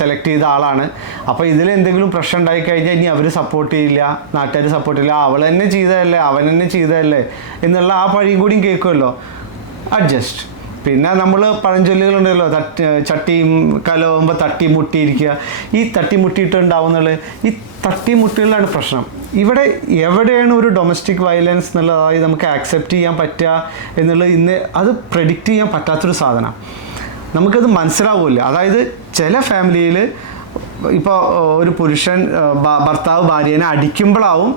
സെലക്ട് ചെയ്ത ആളാണ്, അപ്പോൾ ഇതിൽ എന്തെങ്കിലും പ്രശ്നം ഉണ്ടായി കഴിഞ്ഞാൽ ഇനി അവർ സപ്പോർട്ട് ചെയ്യില്ല, നാട്ടുകാർ സപ്പോർട്ട് ചെയ്യില്ല, അവൾ തന്നെ ചെയ്തതല്ലേ, അവൻ തന്നെ ചെയ്തതല്ലേ എന്നുള്ള ആ പഴിയും കൂടിയും കേൾക്കുമല്ലോ. അഡ്ജസ്റ്റ്. പിന്നെ നമ്മൾ പഴഞ്ചൊല്ലുകളുണ്ടല്ലോ, ചട്ടിയും കലവുമ്പോൾ തട്ടി മുട്ടിയിരിക്കുക. ഈ തട്ടി മുട്ടിയിട്ടുണ്ടാവുന്നുള്ളത് ഈ തട്ടിമുട്ടികളിലാണ് പ്രശ്നം. ഇവിടെ എവിടെയാണ് ഒരു ഡൊമസ്റ്റിക് വയലൻസ് എന്നുള്ളത്, അതായത് നമുക്ക് ആക്സെപ്റ്റ് ചെയ്യാൻ പറ്റുക എന്നുള്ളത് ഇന്ന് അത് പ്രെഡിക്റ്റ് ചെയ്യാൻ പറ്റാത്തൊരു സാധനം. നമുക്കത് മനസ്സിലാവില്ല. അതായത് ചില ഫാമിലിയിൽ ഇപ്പോൾ ഒരു പുരുഷൻ ഭർത്താവ് ഭാര്യനെ അടിക്കുമ്പോഴാവും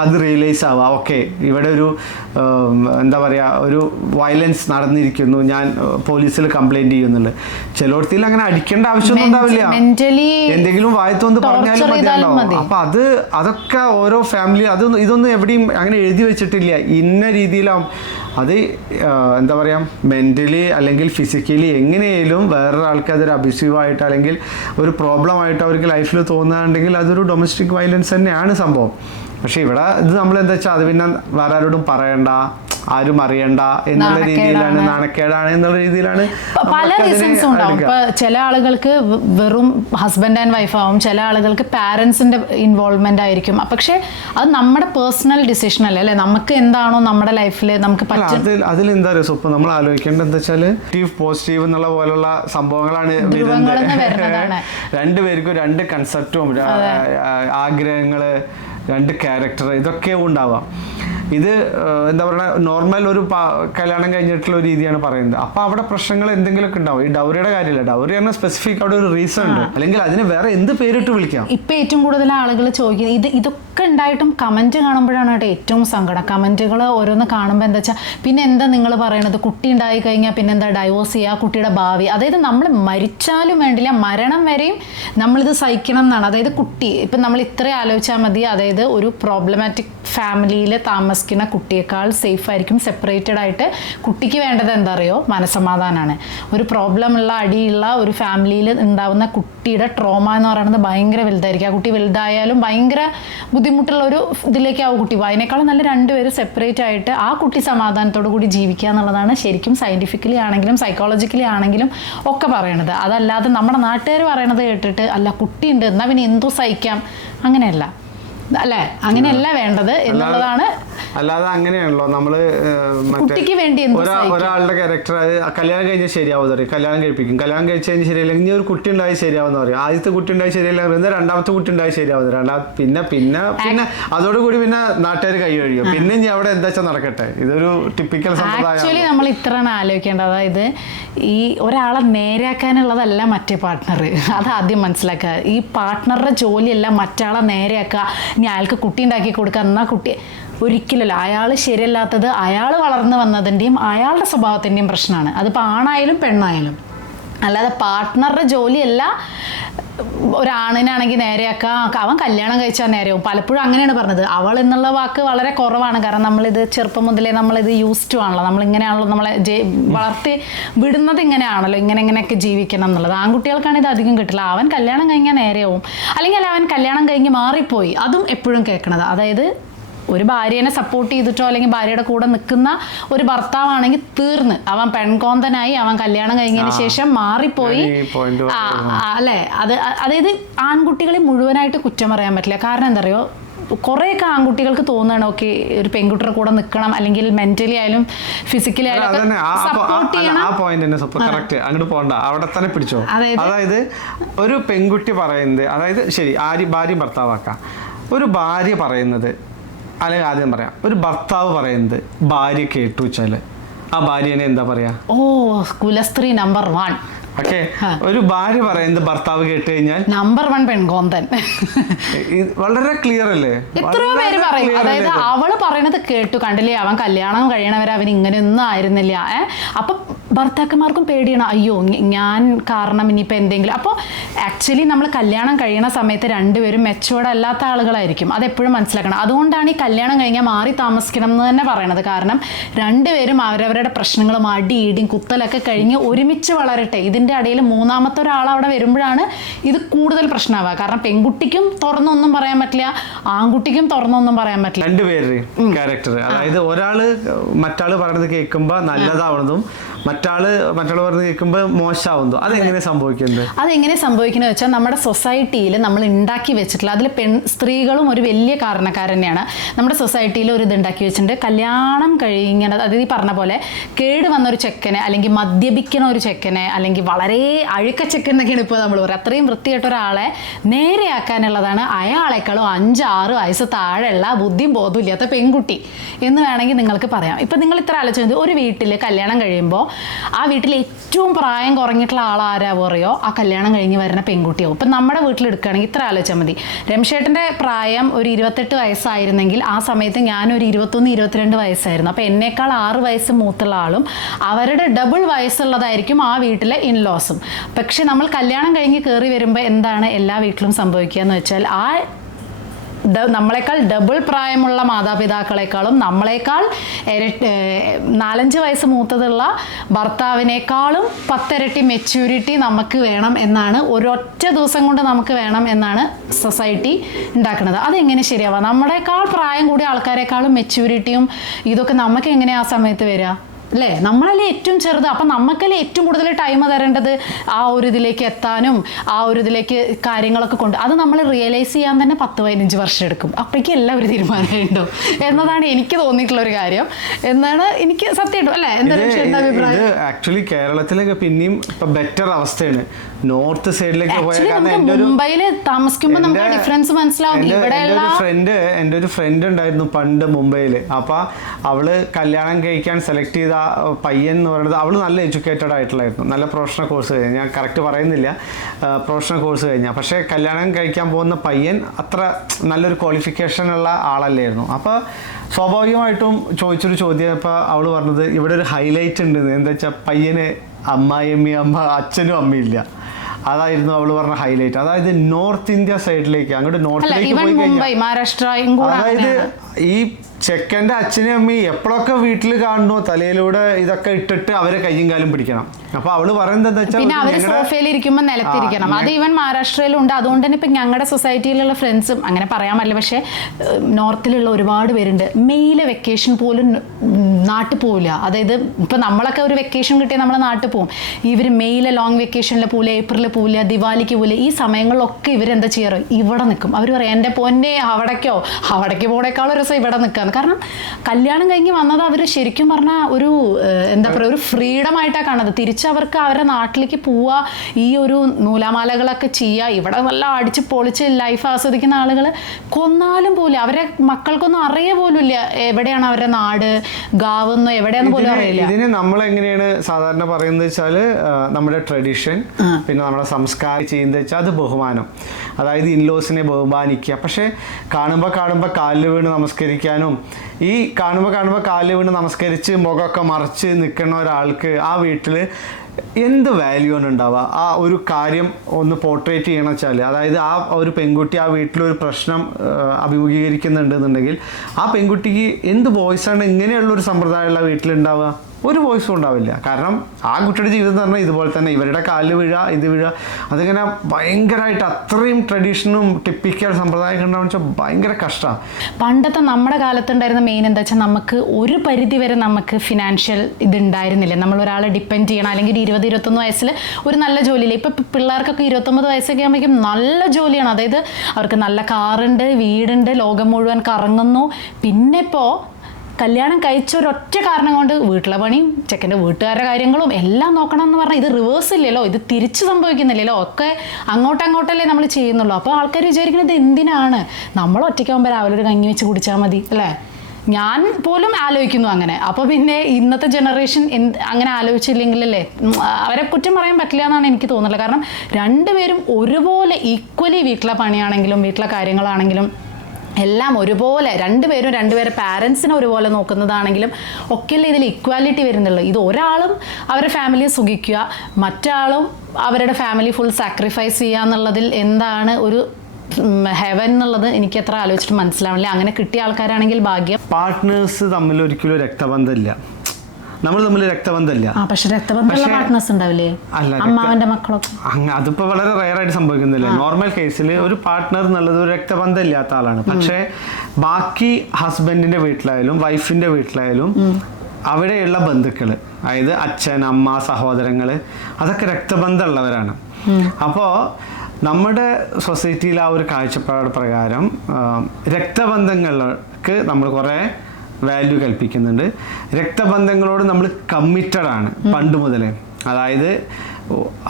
അത് റിയലൈസ് ആവുക, ഓക്കെ ഇവിടെ ഒരു എന്താ പറയുക ഒരു വയലൻസ് നടന്നിരിക്കുന്നു, ഞാൻ പോലീസിൽ കംപ്ലൈൻറ്റ് ചെയ്യുന്നുള്ളത്. ചിലയിടത്തിൽ അങ്ങനെ അടിക്കേണ്ട ആവശ്യമൊന്നും ഉണ്ടാവില്ല, എന്തെങ്കിലും വായത്തോന്ന് പറഞ്ഞാലും മതിയാണല്ലോ. അപ്പം അതൊക്കെ ഓരോ ഫാമിലി ഇതൊന്നും എവിടെയും അങ്ങനെ എഴുതി വെച്ചിട്ടില്ല ഇന്ന രീതിയിലാവും. അത് എന്താ പറയുക മെൻ്റലി അല്ലെങ്കിൽ ഫിസിക്കലി എങ്ങനെയായാലും വേറൊരാൾക്ക് അതൊരു അബ്യൂസീവായിട്ട് അല്ലെങ്കിൽ ഒരു പ്രോബ്ലം ആയിട്ട് അവർക്ക് ലൈഫിൽ തോന്നുകയാണെങ്കിൽ അതൊരു ഡൊമസ്റ്റിക് വയലൻസ് തന്നെയാണ് സംഭവം. പക്ഷെ ഇവിടെ ഇത് നമ്മൾ എന്താ വെച്ചാൽ അത് പിന്നെ വേറെ ആരോടും പറയണ്ട, ആരും അറിയണ്ട എന്നുള്ള രീതിയിലാണ്, നാണക്കേടാണ് എന്നുള്ള രീതിയിലാണ്. പല റീസൺസും ഉണ്ടാവും. ഇപ്പൊ ചില ആളുകൾക്ക് വെറും ഹസ്ബൻഡ് ആൻഡ് വൈഫ് ആവും, ചില ആളുകൾക്ക് പാരന്റ്സിന്റെ ഇൻവോൾവ്മെന്റ് ആയിരിക്കും. പക്ഷെ അത് നമ്മുടെ പേഴ്സണൽ ഡിസിഷൻ അല്ലേ, നമുക്ക് എന്താണോ നമ്മുടെ ലൈഫിൽ നമുക്ക് അതിലെന്താ പറയുക സ്വപ്നം നമ്മൾ ആലോചിക്കേണ്ടത് എന്താ വെച്ചാല് പോസിറ്റീവ് എന്നുള്ള പോലുള്ള സംഭവങ്ങളാണ് രണ്ടുപേർക്കും രണ്ട് കൺസെപ്റ്റും ആഗ്രഹങ്ങള് രണ്ട് ക്യാരക്ടർ ഇതൊക്കെ ഉണ്ടാവാം. ഇത് എന്താ പറയുക നോർമൽ ഒരു കല്യാണം കഴിഞ്ഞിട്ടുള്ള ഒരു രീതിയാണ് പറയുന്നത്. അപ്പൊ അവിടെ പ്രശ്നങ്ങൾ എന്തെങ്കിലുമൊക്കെ ഉണ്ടാവും. ഈ ഡൗറിയുടെ കാര്യമില്ല, ഡൗറി ആണ് സ്പെസിഫിക് അവിടെ ഒരു റീസൺ ഉണ്ട്, അല്ലെങ്കിൽ അതിന് വേറെ എന്ത് പേരിട്ട് വിളിക്കാം. ഇപ്പൊ ഏറ്റവും കൂടുതൽ ആളുകൾ ചോദിക്കുന്നത് ഇതൊക്കെ ഉണ്ടായിട്ടും കമന്റ് കാണുമ്പോഴാണ് കേട്ടോ ഏറ്റവും സങ്കടം. കമന്റുകൾ ഓരോന്ന് കാണുമ്പോൾ എന്താ വെച്ചാൽ പിന്നെ എന്താ നിങ്ങൾ പറയണത്, കുട്ടി ഉണ്ടായി കഴിഞ്ഞാൽ പിന്നെ എന്താ ഡൈവോഴ്സ് ചെയ്യുക, കുട്ടിയുടെ ഭാവി. അതായത് നമ്മൾ മരിച്ചാലും വേണ്ടില്ല, മരണം വരെയും നമ്മളിത് സഹിക്കണം എന്നാണ്. അതായത് കുട്ടി ഇപ്പം നമ്മൾ ഇത്രയും ആലോചിച്ചാൽ മതി. അതായത് ഒരു പ്രോബ്ലമാറ്റിക് ഫാമിലിയിൽ താമസിക്കുന്ന കുട്ടിയേക്കാൾ സേഫ് ആയിരിക്കും സെപ്പറേറ്റഡ് ആയിട്ട്. കുട്ടിക്ക് വേണ്ടത് എന്താ അറിയോ, മനസമാധാനമാണ്. ഒരു പ്രോബ്ലമുള്ള അടിയുള്ള ഒരു ഫാമിലിയിൽ ഉണ്ടാവുന്ന കുട്ടിയുടെ ട്രോമ എന്ന് പറയുന്നത് ഭയങ്കര വലുതായിരിക്കും. ആ കുട്ടി വലുതായാലും ഭയങ്കര ബുദ്ധിമുട്ടുള്ള ഒരു ഇതിലേക്കാവും കുട്ടി. അതിനേക്കാളും നല്ല രണ്ടുപേരും സെപ്പറേറ്റ് ആയിട്ട് ആ കുട്ടി സമാധാനത്തോടു കൂടി ജീവിക്കുക എന്നുള്ളതാണ് ശരിക്കും സയൻറ്റിഫിക്കലി ആണെങ്കിലും സൈക്കോളജിക്കലി ആണെങ്കിലും ഒക്കെ പറയണത്. അതല്ലാതെ നമ്മുടെ നാട്ടുകാർ പറയണത് കേട്ടിട്ട് അല്ല കുട്ടിയുണ്ട് എന്നാൽ പിന്നെ എന്തോ സഹിക്കാം, അങ്ങനെയല്ല അല്ലേ, അങ്ങനെയല്ല വേണ്ടത് എന്നുള്ളതാണ്. അല്ലാതെ അങ്ങനെയാണല്ലോ നമ്മള് കുട്ടിക്ക് വേണ്ടി ഒരാളുടെ ക്യാരക്ടർ കല്യാണം കഴിഞ്ഞാൽ ശരിയാവും പറയും, കല്യാണം കഴിപ്പിക്കും, കല്യാണം കഴിച്ച് കഴിഞ്ഞാൽ ശരിയല്ല, ഇനി ഒരു കുട്ടി ഉണ്ടായി ശരിയാവുന്ന പറയും. ആദ്യത്തെ കുട്ടി ഉണ്ടായി ശരിയല്ല പറയുന്നത്, രണ്ടാമത്തെ കുട്ടി ഉണ്ടായി ശരിയാവുന്നത്, പിന്നെ പിന്നെ പിന്നെ അതോടുകൂടി പിന്നെ നാട്ടുകാർ കൈ കഴിയും, പിന്നെ ഇനി അവിടെ എന്താ വെച്ചാൽ നടക്കട്ടെ. ഇതൊരു ടിപ്പിക്കൽ സമ്പ്രദായം. ആക്ച്വലി നമ്മൾ ഇത്രയാണ് ആലോചിക്കേണ്ടത്. അതായത് ഈ ഒരാളെ നേരെയാക്കാനുള്ളതല്ല മറ്റേ പാർട്ട്ണർ, അത് ആദ്യം മനസ്സിലാക്കുക. ഈ പാർട്ട്ണറുടെ ജോലിയല്ല മറ്റാളെ നേരെയാക്കുക, ഇനി അയാൾക്ക് കുട്ടി ഉണ്ടാക്കി കൊടുക്കുക. എന്നാൽ കുട്ടി ഒരിക്കലല്ല, അയാൾ ശരിയല്ലാത്തത് അയാൾ വളർന്നു വന്നതിൻ്റെയും അയാളുടെ സ്വഭാവത്തിൻ്റെയും പ്രശ്നമാണ്. അതിപ്പോൾ ആണായാലും പെണ്ണായാലും. അല്ലാതെ പാർട്ട്ണറുടെ ജോലിയല്ല ഒരാണിനാണെങ്കിൽ നേരെയാക്കുക, അവൻ കല്യാണം കഴിച്ചാൽ നേരെയാവും. പലപ്പോഴും അങ്ങനെയാണ് പറഞ്ഞത്. അവൾ എന്നുള്ള വാക്ക് വളരെ കുറവാണ്, കാരണം നമ്മളിത് ചെറുപ്പം മുതലേ നമ്മളിത് യൂസ്ഡ് ആണല്ലോ, നമ്മളിങ്ങനെയാണല്ലോ നമ്മളെ വളർത്തി വിടുന്നത്, ഇങ്ങനെയാണല്ലോ, ഇങ്ങനെയൊക്കെ ജീവിക്കണം എന്നുള്ളത്. ആൺകുട്ടികൾക്കാണ് ഇത് അധികം കിട്ടില്ല. അവൻ കല്യാണം കഴിഞ്ഞാൽ നേരെയാവും, അല്ലെങ്കിൽ അവൻ കല്യാണം കഴിഞ്ഞ് മാറിപ്പോയി, അതും എപ്പോഴും കേൾക്കണത്. അതായത് ഒരു ഭാര്യനെ സപ്പോർട്ട് ചെയ്തിട്ടോ അല്ലെങ്കിൽ ഭാര്യയുടെ കൂടെ നിൽക്കുന്ന ഒരു ഭർത്താവാണെങ്കിൽ തീർന്ന്, അവൻ പെൺകോന്തനായി, അവൻ കല്യാണം കഴിഞ്ഞതിന് ശേഷം മാറിപ്പോയി അല്ലേ. അതായത് ആൺകുട്ടികളെ മുഴുവനായിട്ട് കുറ്റം പറയാൻ പറ്റില്ല. കാരണം എന്താ പറയുക, കുറേയൊക്കെ ആൺകുട്ടികൾക്ക് തോന്നുകയാണ് ഓക്കെ ഒരു പെൺകുട്ടിയുടെ കൂടെ നിൽക്കണം, അല്ലെങ്കിൽ മെന്റലി ആയാലും ഫിസിക്കലി ആയാലും സപ്പോർട്ട് ചെയ്യണം. ആ പോയിന്റ് കറക്റ്റ്, അങ്ങോട്ട് പോകണ്ട, അവിടെ തന്നെ പിടിച്ചോ. അതായത് ഒരു പെൺകുട്ടി പറയുന്നത്, അതായത് ശരി ഭാര്യയും ഭർത്താവാക്കാം, ഒരു ഭാര്യ പറയുന്നത് അല്ലെങ്കിൽ ആദ്യം പറയാം, ഒരു ഭർത്താവ് പറയുന്നത് ഭാര്യ കേട്ടു വെച്ചാൽ ആ ഭാര്യനെ എന്താ പറയാ? ഓ, കുലസ്ത്രീ നമ്പർ 1. ഓക്കെ, ഒരു ഭാര്യ പറയുന്നത് ഭർത്താവ് കേട്ട് കഴിഞ്ഞാൽ നമ്പർ 1 പെൺകോന്തൻ. വളരെ ക്ലിയർ അല്ലേ? എത്രയോ പേര് പറയും, അതായത് അവള് പറയണത് കേട്ടു, കണ്ടില്ലേ അവൻ കല്യാണം കഴിയണവരെ അവൻ ഇങ്ങനെയൊന്നും ആയിരുന്നില്ല. അപ്പൊ ഭർത്താക്കന്മാർക്കും പേടിയാണ്, അയ്യോ ഞാൻ കാരണം ഇനിയിപ്പോൾ എന്തെങ്കിലും. അപ്പോൾ ആക്ച്വലി നമ്മൾ കല്യാണം കഴിയണ സമയത്ത് രണ്ടുപേരും മെച്ചുവേർഡ് അല്ലാത്ത ആളുകളായിരിക്കും, അതെപ്പോഴും മനസ്സിലാക്കണം. അതുകൊണ്ടാണ് ഈ കല്യാണം കഴിഞ്ഞാൽ മാറി താമസിക്കണം എന്ന് തന്നെ പറയണത്. കാരണം രണ്ടുപേരും അവരവരുടെ പ്രശ്നങ്ങളും അടി ഇടിയും കുത്തലൊക്കെ കഴിഞ്ഞ് ഒരുമിച്ച് വളരട്ടെ. ഇതിൻ്റെ ഇടയിൽ മൂന്നാമത്തെ ഒരാൾ അവിടെ വരുമ്പോഴാണ് ഇത് കൂടുതൽ പ്രശ്നമാവുക. കാരണം പെൺകുട്ടിക്കും തുറന്നൊന്നും പറയാൻ പറ്റില്ല, ആൺകുട്ടിക്കും തുറന്നൊന്നും പറയാൻ പറ്റില്ല. രണ്ടുപേരുടെയും ക്യാരക്ടർ, അതായത് ഒരാള് മറ്റാള് പറയുന്നത് കേൾക്കുമ്പോൾ നല്ലതാവുന്നതും മറ്റാള് പറഞ്ഞ് കേൾക്കുമ്പോൾ മോശമാവുന്നു. അതെങ്ങനെ സംഭവിക്കുന്നത്? അതെങ്ങനെ സംഭവിക്കുന്നത് വെച്ചാൽ നമ്മുടെ സൊസൈറ്റിയിൽ നമ്മൾ ഉണ്ടാക്കി വെച്ചിട്ടുള്ള അതിൽ സ്ത്രീകളും ഒരു വലിയ കാരണക്കാരൻ തന്നെയാണ്. നമ്മുടെ സൊസൈറ്റിയിൽ ഒരു ഇത് ഉണ്ടാക്കി വെച്ചിട്ടുണ്ട്, കല്യാണം കഴിഞ്ഞത് അതായത് ഈ പറഞ്ഞ പോലെ കേട് വന്ന ഒരു ചെക്കനെ അല്ലെങ്കിൽ മദ്യപിക്കണ ഒരു ചെക്കനെ അല്ലെങ്കിൽ വളരെ അഴുക്ക ചെക്കൻ എന്നൊക്കെയാണ് ഇപ്പോൾ നമ്മൾ പറയുക, അത്രയും വൃത്തിയായിട്ട ഒരാളെ നേരെയാക്കാനുള്ളതാണ് അയാളെക്കാളും 5-6 വയസ്സ് താഴെയുള്ള ബുദ്ധിയും ബോധവും ഇല്ലാത്ത പെൺകുട്ടി എന്ന് വേണമെങ്കിൽ നിങ്ങൾക്ക് പറയാം. ഇപ്പം നിങ്ങൾ ഇത്ര ആലോചിച്ചത്, ഒരു വീട്ടിൽ കല്യാണം കഴിയുമ്പോൾ ആ വീട്ടിൽ ഏറ്റവും പ്രായം കുറഞ്ഞിട്ടുള്ള ആളാരാ പറയോ, ആ കല്യാണം കഴിഞ്ഞ് വരുന്ന പെൺകുട്ടിയാവും. ഇപ്പം നമ്മുടെ വീട്ടിൽ എടുക്കുകയാണെങ്കിൽ ഇത്ര ആലോചിച്ചാൽ മതി, രംഷേട്ടൻ്റെ പ്രായം ഒരു 28 വയസ്സായിരുന്നെങ്കിൽ ആ സമയത്ത് ഞാനൊരു 21-22 വയസ്സായിരുന്നു. അപ്പോൾ എന്നേക്കാൾ 6 വയസ്സ് മൂത്തുള്ള ആളും അവരുടെ ഡബിൾ വയസ്സുള്ളതായിരിക്കും ആ വീട്ടിലെ ഇൻലോസും. പക്ഷെ നമ്മൾ കല്യാണം കഴിഞ്ഞ് കയറി വരുമ്പോൾ എന്താണ് എല്ലാ വീട്ടിലും സംഭവിക്കുക എന്ന് വെച്ചാൽ, ആ നമ്മളെക്കാൾ ഡബിൾ പ്രായമുള്ള മാതാപിതാക്കളെക്കാളും നമ്മളെക്കാൾ 4-5 വയസ്സ് മൂത്തതുള്ള ഭർത്താവിനേക്കാളും 10 ഇരട്ടി മെച്യൂരിറ്റി നമുക്ക് വേണം എന്നാണ്, ഒരൊറ്റ ദിവസം കൊണ്ട് നമുക്ക് വേണം എന്നാണ് സൊസൈറ്റി ഉണ്ടാക്കുന്നത്. അതെങ്ങനെ ശരിയാവാം? നമ്മളെക്കാൾ പ്രായം കൂടിയ ആൾക്കാരെക്കാളും മെച്യൂരിറ്റിയും ഇതൊക്കെ നമുക്ക് എങ്ങനെയാണ് ആ സമയത്ത് വരിക? അല്ലേ? നമ്മളല്ലേ ഏറ്റവും ചെറുത്. അപ്പം നമുക്കല്ലേ ഏറ്റവും കൂടുതൽ ടൈം തരേണ്ടത് ആ ഒരു ഇതിലേക്ക് എത്താനും ആ ഒരു ഇതിലേക്ക് കാര്യങ്ങളൊക്കെ കൊണ്ട്. അത് നമ്മൾ റിയലൈസ് ചെയ്യാൻ തന്നെ 10-15 വർഷം എടുക്കും. അപ്പോഴേക്കും എല്ലാം ഒരു തീരുമാനമുണ്ടോ എന്നതാണ് എനിക്ക് തോന്നിയിട്ടുള്ള ഒരു കാര്യം എന്നാണ് എനിക്ക് സത്യമായിട്ടും. അല്ലേ? എന്താ അഭിപ്രായം? ഇത് ആക്ച്വലി കേരളത്തിലൊക്കെ പിന്നെയും ഇപ്പൊ ബെറ്റർ അവസ്ഥയാണ്. നോർത്ത് സൈഡിലേക്ക് മുംബൈയിൽ താമസിക്കുമ്പോൾ നമുക്ക് ഡിഫറൻസ് മനസ്സിലാവും. എൻ്റെ ഒരു ഫ്രണ്ട് ഉണ്ടായിരുന്നു പണ്ട് മുംബൈയിൽ. അപ്പൊ അവള് കല്യാണം കഴിക്കാൻ സെലക്ട് ചെയ്ത പയ്യൻ എന്ന് പറയുന്നത്, അവള് നല്ല എഡ്യൂക്കേറ്റഡ് ആയിട്ടുള്ളായിരുന്നു, നല്ല പ്രൊഫഷണൽ കോഴ്സ് കഴിഞ്ഞ, ഞാൻ കറക്റ്റ് പറയുന്നില്ല, പ്രൊഫഷണൽ കോഴ്സ് കഴിഞ്ഞ. പക്ഷേ കല്യാണം കഴിക്കാൻ പോകുന്ന പയ്യൻ അത്ര നല്ലൊരു ക്വാളിഫിക്കേഷൻ ഉള്ള ആളല്ലായിരുന്നു. അപ്പോൾ സ്വാഭാവികമായിട്ടും ചോദിച്ചൊരു ചോദ്യം, ഇപ്പോൾ അവള് പറഞ്ഞത് ഇവിടെ ഒരു ഹൈലൈറ്റ് ഉണ്ട്, എന്താ വെച്ചാൽ പയ്യന് അച്ഛനും അമ്മയില്ല. അതായിരുന്നു അവള് പറഞ്ഞ ഹൈലൈറ്റ്. അതായത് നോർത്ത് ഇന്ത്യ സൈഡിലേക്ക്, അങ്ങോട്ട് നോർത്തിലേക്ക് പോയി കഴിഞ്ഞാൽ, അതായത് ഈ ചെക്കൻ്റെ അച്ഛനും അമ്മയും എപ്പോഴൊക്കെ വീട്ടിൽ കാണുന്നു തലയിലൂടെ ഇതൊക്കെ ഇട്ടിട്ട് അവരെ കയ്യും കാലും പിടിക്കണം. അപ്പൊ അവള് പറയുന്നത് എന്താ വെച്ചാൽ, പിന്നെ അവര് സോഫയിൽ ഇരിക്കുമ്പോൾ നിലത്തിരിക്കണം. അത് ഈവൻ മഹാരാഷ്ട്രയിലും ഉണ്ട്. അതുകൊണ്ട് തന്നെ ഇപ്പൊ ഞങ്ങളുടെ സൊസൈറ്റിയിലുള്ള ഫ്രണ്ട്സും അങ്ങനെ പറയാൻ പറ്റില്ല, പക്ഷെ നോർത്തിലുള്ള ഒരുപാട് പേരുണ്ട് മെയിലെ വെക്കേഷൻ പോലും നാട്ടിൽ പോവില്ല. അതായത് ഇപ്പൊ നമ്മളൊക്കെ ഒരു വെക്കേഷൻ കിട്ടിയാൽ നമ്മൾ നാട്ടിൽ പോകും. ഇവർ മെയിലെ ലോങ് വെക്കേഷനിൽ പോവില്ല, ഏപ്രിലിൽ പോവില്ല, ദിവാലിക്ക് പോവില്ല. ഈ സമയങ്ങളിലൊക്കെ ഇവരെന്താ ചെയ്യാറ്? ഇവിടെ നിൽക്കും. അവർ പറയാം, എൻ്റെ പൊന്നെ അവിടേക്ക് പോണേക്കാളും രസം ഇവിടെ നിൽക്കാന്ന്. കാരണം കല്യാണം കഴിഞ്ഞ് വന്നത് അവർ ശരിക്കും പറഞ്ഞാൽ ഒരു എന്താ പറയുക, ഒരു ഫ്രീഡം ആയിട്ടാണ് കാണുന്നത്. തിരിച്ചവർക്ക് അവരുടെ നാട്ടിലേക്ക് പോവുക, ഈ ഒരു നൂലാമാലകളൊക്കെ ചെയ്യുക, ഇവിടെ നല്ല അടിച്ച് പൊളിച്ച് ലൈഫ് ആസ്വദിക്കുന്ന ആളുകൾ കൊന്നാലും പോലും അവരെ മക്കൾക്കൊന്നും അറിയ പോലും ഇല്ല എവിടെയാണ് അവരുടെ നാട്, ഗാവെന്നോ എവിടെയാന്ന് പോലും അറിയില്ല. ഇതിന് നമ്മൾ എങ്ങനെയാണ് സാധാരണ പറയുന്നത് വെച്ചാൽ, നമ്മുടെ ട്രഡീഷൻ, പിന്നെ നമ്മുടെ സംസ്കാരം ചെയ്യുന്നത് വെച്ചാൽ അത് ബഹുമാനം, അതായത് ഇൻലോസിനെ ബഹുമാനിക്കുക. പക്ഷെ കാണുമ്പോൾ കാലിൽ വീണ് നമസ്കരിക്കാനും, ഈ കാണുമ്പോൾ കാലിൽ വീണ് നമസ്കരിച്ച് മുഖമൊക്കെ മറിച്ച് നിൽക്കുന്ന ഒരാൾക്ക് ആ വീട്ടിൽ എന്ത് വാല്യൂ ആണ് ഉണ്ടാവുക? ആ ഒരു കാര്യം ഒന്ന് പോർട്രേറ്റ് ചെയ്യണം വെച്ചാൽ, അതായത് ആ ഒരു പെൺകുട്ടി ആ വീട്ടിലൊരു പ്രശ്നം അഭിമുഖീകരിക്കുന്നുണ്ടെന്നുണ്ടെങ്കിൽ ആ പെൺകുട്ടിക്ക് എന്ത് വോയിസാണ് ഇങ്ങനെയുള്ളൊരു സമ്പ്രദായമുള്ള വീട്ടിലുണ്ടാവുക? ഒരു വോയിസും ഉണ്ടാവില്ല. കാരണം ആ കുട്ടിയുടെ ജീവിതം എന്ന് പറഞ്ഞാൽ ഇതുപോലെ തന്നെ, ഇവരുടെ കാലിൽ വീഴുക, ഇത് വീഴുക, അതിങ്ങനെ ഭയങ്കരമായിട്ട് അത്രയും ട്രഡീഷനും ടിപ്പിക്കൽ സമ്പ്രദായം ഉണ്ടാവുക വെച്ചാൽ ഭയങ്കര കഷ്ടമാണ്. പണ്ടത്തെ നമ്മുടെ കാലത്തുണ്ടായിരുന്ന മെയിൻ എന്താ വെച്ചാൽ, നമുക്ക് ഒരു പരിധി വരെ നമുക്ക് ഫിനാൻഷ്യൽ ഇതുണ്ടായിരുന്നില്ല. നമ്മൾ ഒരാളെ ഡിപ്പെൻഡ് ചെയ്യണം, അല്ലെങ്കിൽ 20-21 വയസ്സിൽ ഒരു നല്ല ജോലിയില്ല. ഇപ്പം പിള്ളേർക്കൊക്കെ 29 വയസ്സൊക്കെ ആകുമ്പോഴേക്കും നല്ല ജോലിയാണ്. അതായത് അവർക്ക് നല്ല കാറുണ്ട്, വീടുണ്ട്, ലോകം മുഴുവൻ കറങ്ങുന്നു. പിന്നെ ഇപ്പോൾ കല്യാണം കഴിച്ച ഒരൊറ്റ കാരണം കൊണ്ട് വീട്ടിലെ പണിയും ചെക്കൻ്റെ വീട്ടുകാരുടെ കാര്യങ്ങളും എല്ലാം നോക്കണം എന്ന് പറഞ്ഞാൽ ഇത് റിവേഴ്സ് ഇല്ലല്ലോ, ഇത് തിരിച്ച് സംഭവിക്കുന്നില്ലല്ലോ, ഒക്കെ അങ്ങോട്ടല്ലേ നമ്മൾ ചെയ്യുന്നുള്ളൂ. അപ്പോൾ ആൾക്കാർ വിചാരിക്കുന്നത് എന്തിനാണ്, നമ്മൾ ഒറ്റയ്ക്കാകുമ്പോൾ രാവിലെ ഒരു കഞ്ഞി വെച്ച് കുടിച്ചാൽ മതി അല്ലേ. ഞാൻ പോലും ആലോചിക്കുന്നു അങ്ങനെ. അപ്പോൾ പിന്നെ ഇന്നത്തെ ജനറേഷൻ അങ്ങനെ ആലോചിച്ചില്ലെങ്കിലല്ലേ, അവരെ കുറ്റം പറയാൻ പറ്റില്ല എന്നാണ് എനിക്ക് തോന്നുന്നത്. കാരണം രണ്ടുപേരും ഒരുപോലെ ഈക്വലി വീട്ടിലെ പണിയാണെങ്കിലും വീട്ടിലെ കാര്യങ്ങളാണെങ്കിലും എല്ലാം ഒരുപോലെ രണ്ടുപേരെ പാരൻസിനെ ഒരുപോലെ നോക്കുന്നതാണെങ്കിലും ഒക്കെയല്ലേ ഇതിൽ ഇക്വാലിറ്റി വരുന്നുള്ളൂ. ഇത് ഒരാളും അവരുടെ ഫാമിലിയെ സുഖിക്കുക, മറ്റാളും അവരുടെ ഫാമിലി ഫുൾ സാക്രിഫൈസ് ചെയ്യുക എന്നുള്ളതിൽ എന്താണ് ഒരു ഹെവൻ എന്നുള്ളത് എനിക്ക് എത്ര ആലോചിച്ചിട്ട് മനസ്സിലാവില്ല. അങ്ങനെ കിട്ടിയ ആൾക്കാരാണെങ്കിൽ ഭാഗ്യം. പാർട്ട്നേഴ്സ് തമ്മിൽ ഒരിക്കലും രക്തബന്ധമില്ല, നമ്മൾ തമ്മിൽ രക്തബന്ധമില്ല. പക്ഷെ രക്തബന്ധമുള്ള പാർട്ട്നേഴ്സ് ഉണ്ടാവില്ലേ, അമ്മാവന്റെ മക്കളൊക്കെ? അതിപ്പോ വളരെ റയർ ആയിട്ട് സംഭവിക്കുന്നില്ല. നോർമൽ കേസിൽ ഒരു പാർട്ട്ണർ എന്നുള്ളത് ഒരു രക്തബന്ധം ഇല്ലാത്ത ആളാണ്. പക്ഷെ ബാക്കി ഹസ്ബൻഡിന്റെ വീട്ടിലായാലും വൈഫിന്റെ വീട്ടിലായാലും അവിടെയുള്ള ബന്ധുക്കള്, അതായത് അച്ഛൻ, അമ്മ, സഹോദരങ്ങള്, അതൊക്കെ രക്തബന്ധമുള്ളവരാണ്. അപ്പോൾ നമ്മുടെ സൊസൈറ്റിയിൽ ആ ഒരു കാഴ്ചപ്പാട് പ്രകാരം രക്തബന്ധങ്ങൾക്ക് നമ്മൾ കുറേ വാല്യൂ കൽപ്പിക്കുന്നുണ്ട്. രക്തബന്ധങ്ങളോട് നമ്മൾ കമ്മിറ്റഡ് ആണ് പണ്ട് മുതലേ. അതായത്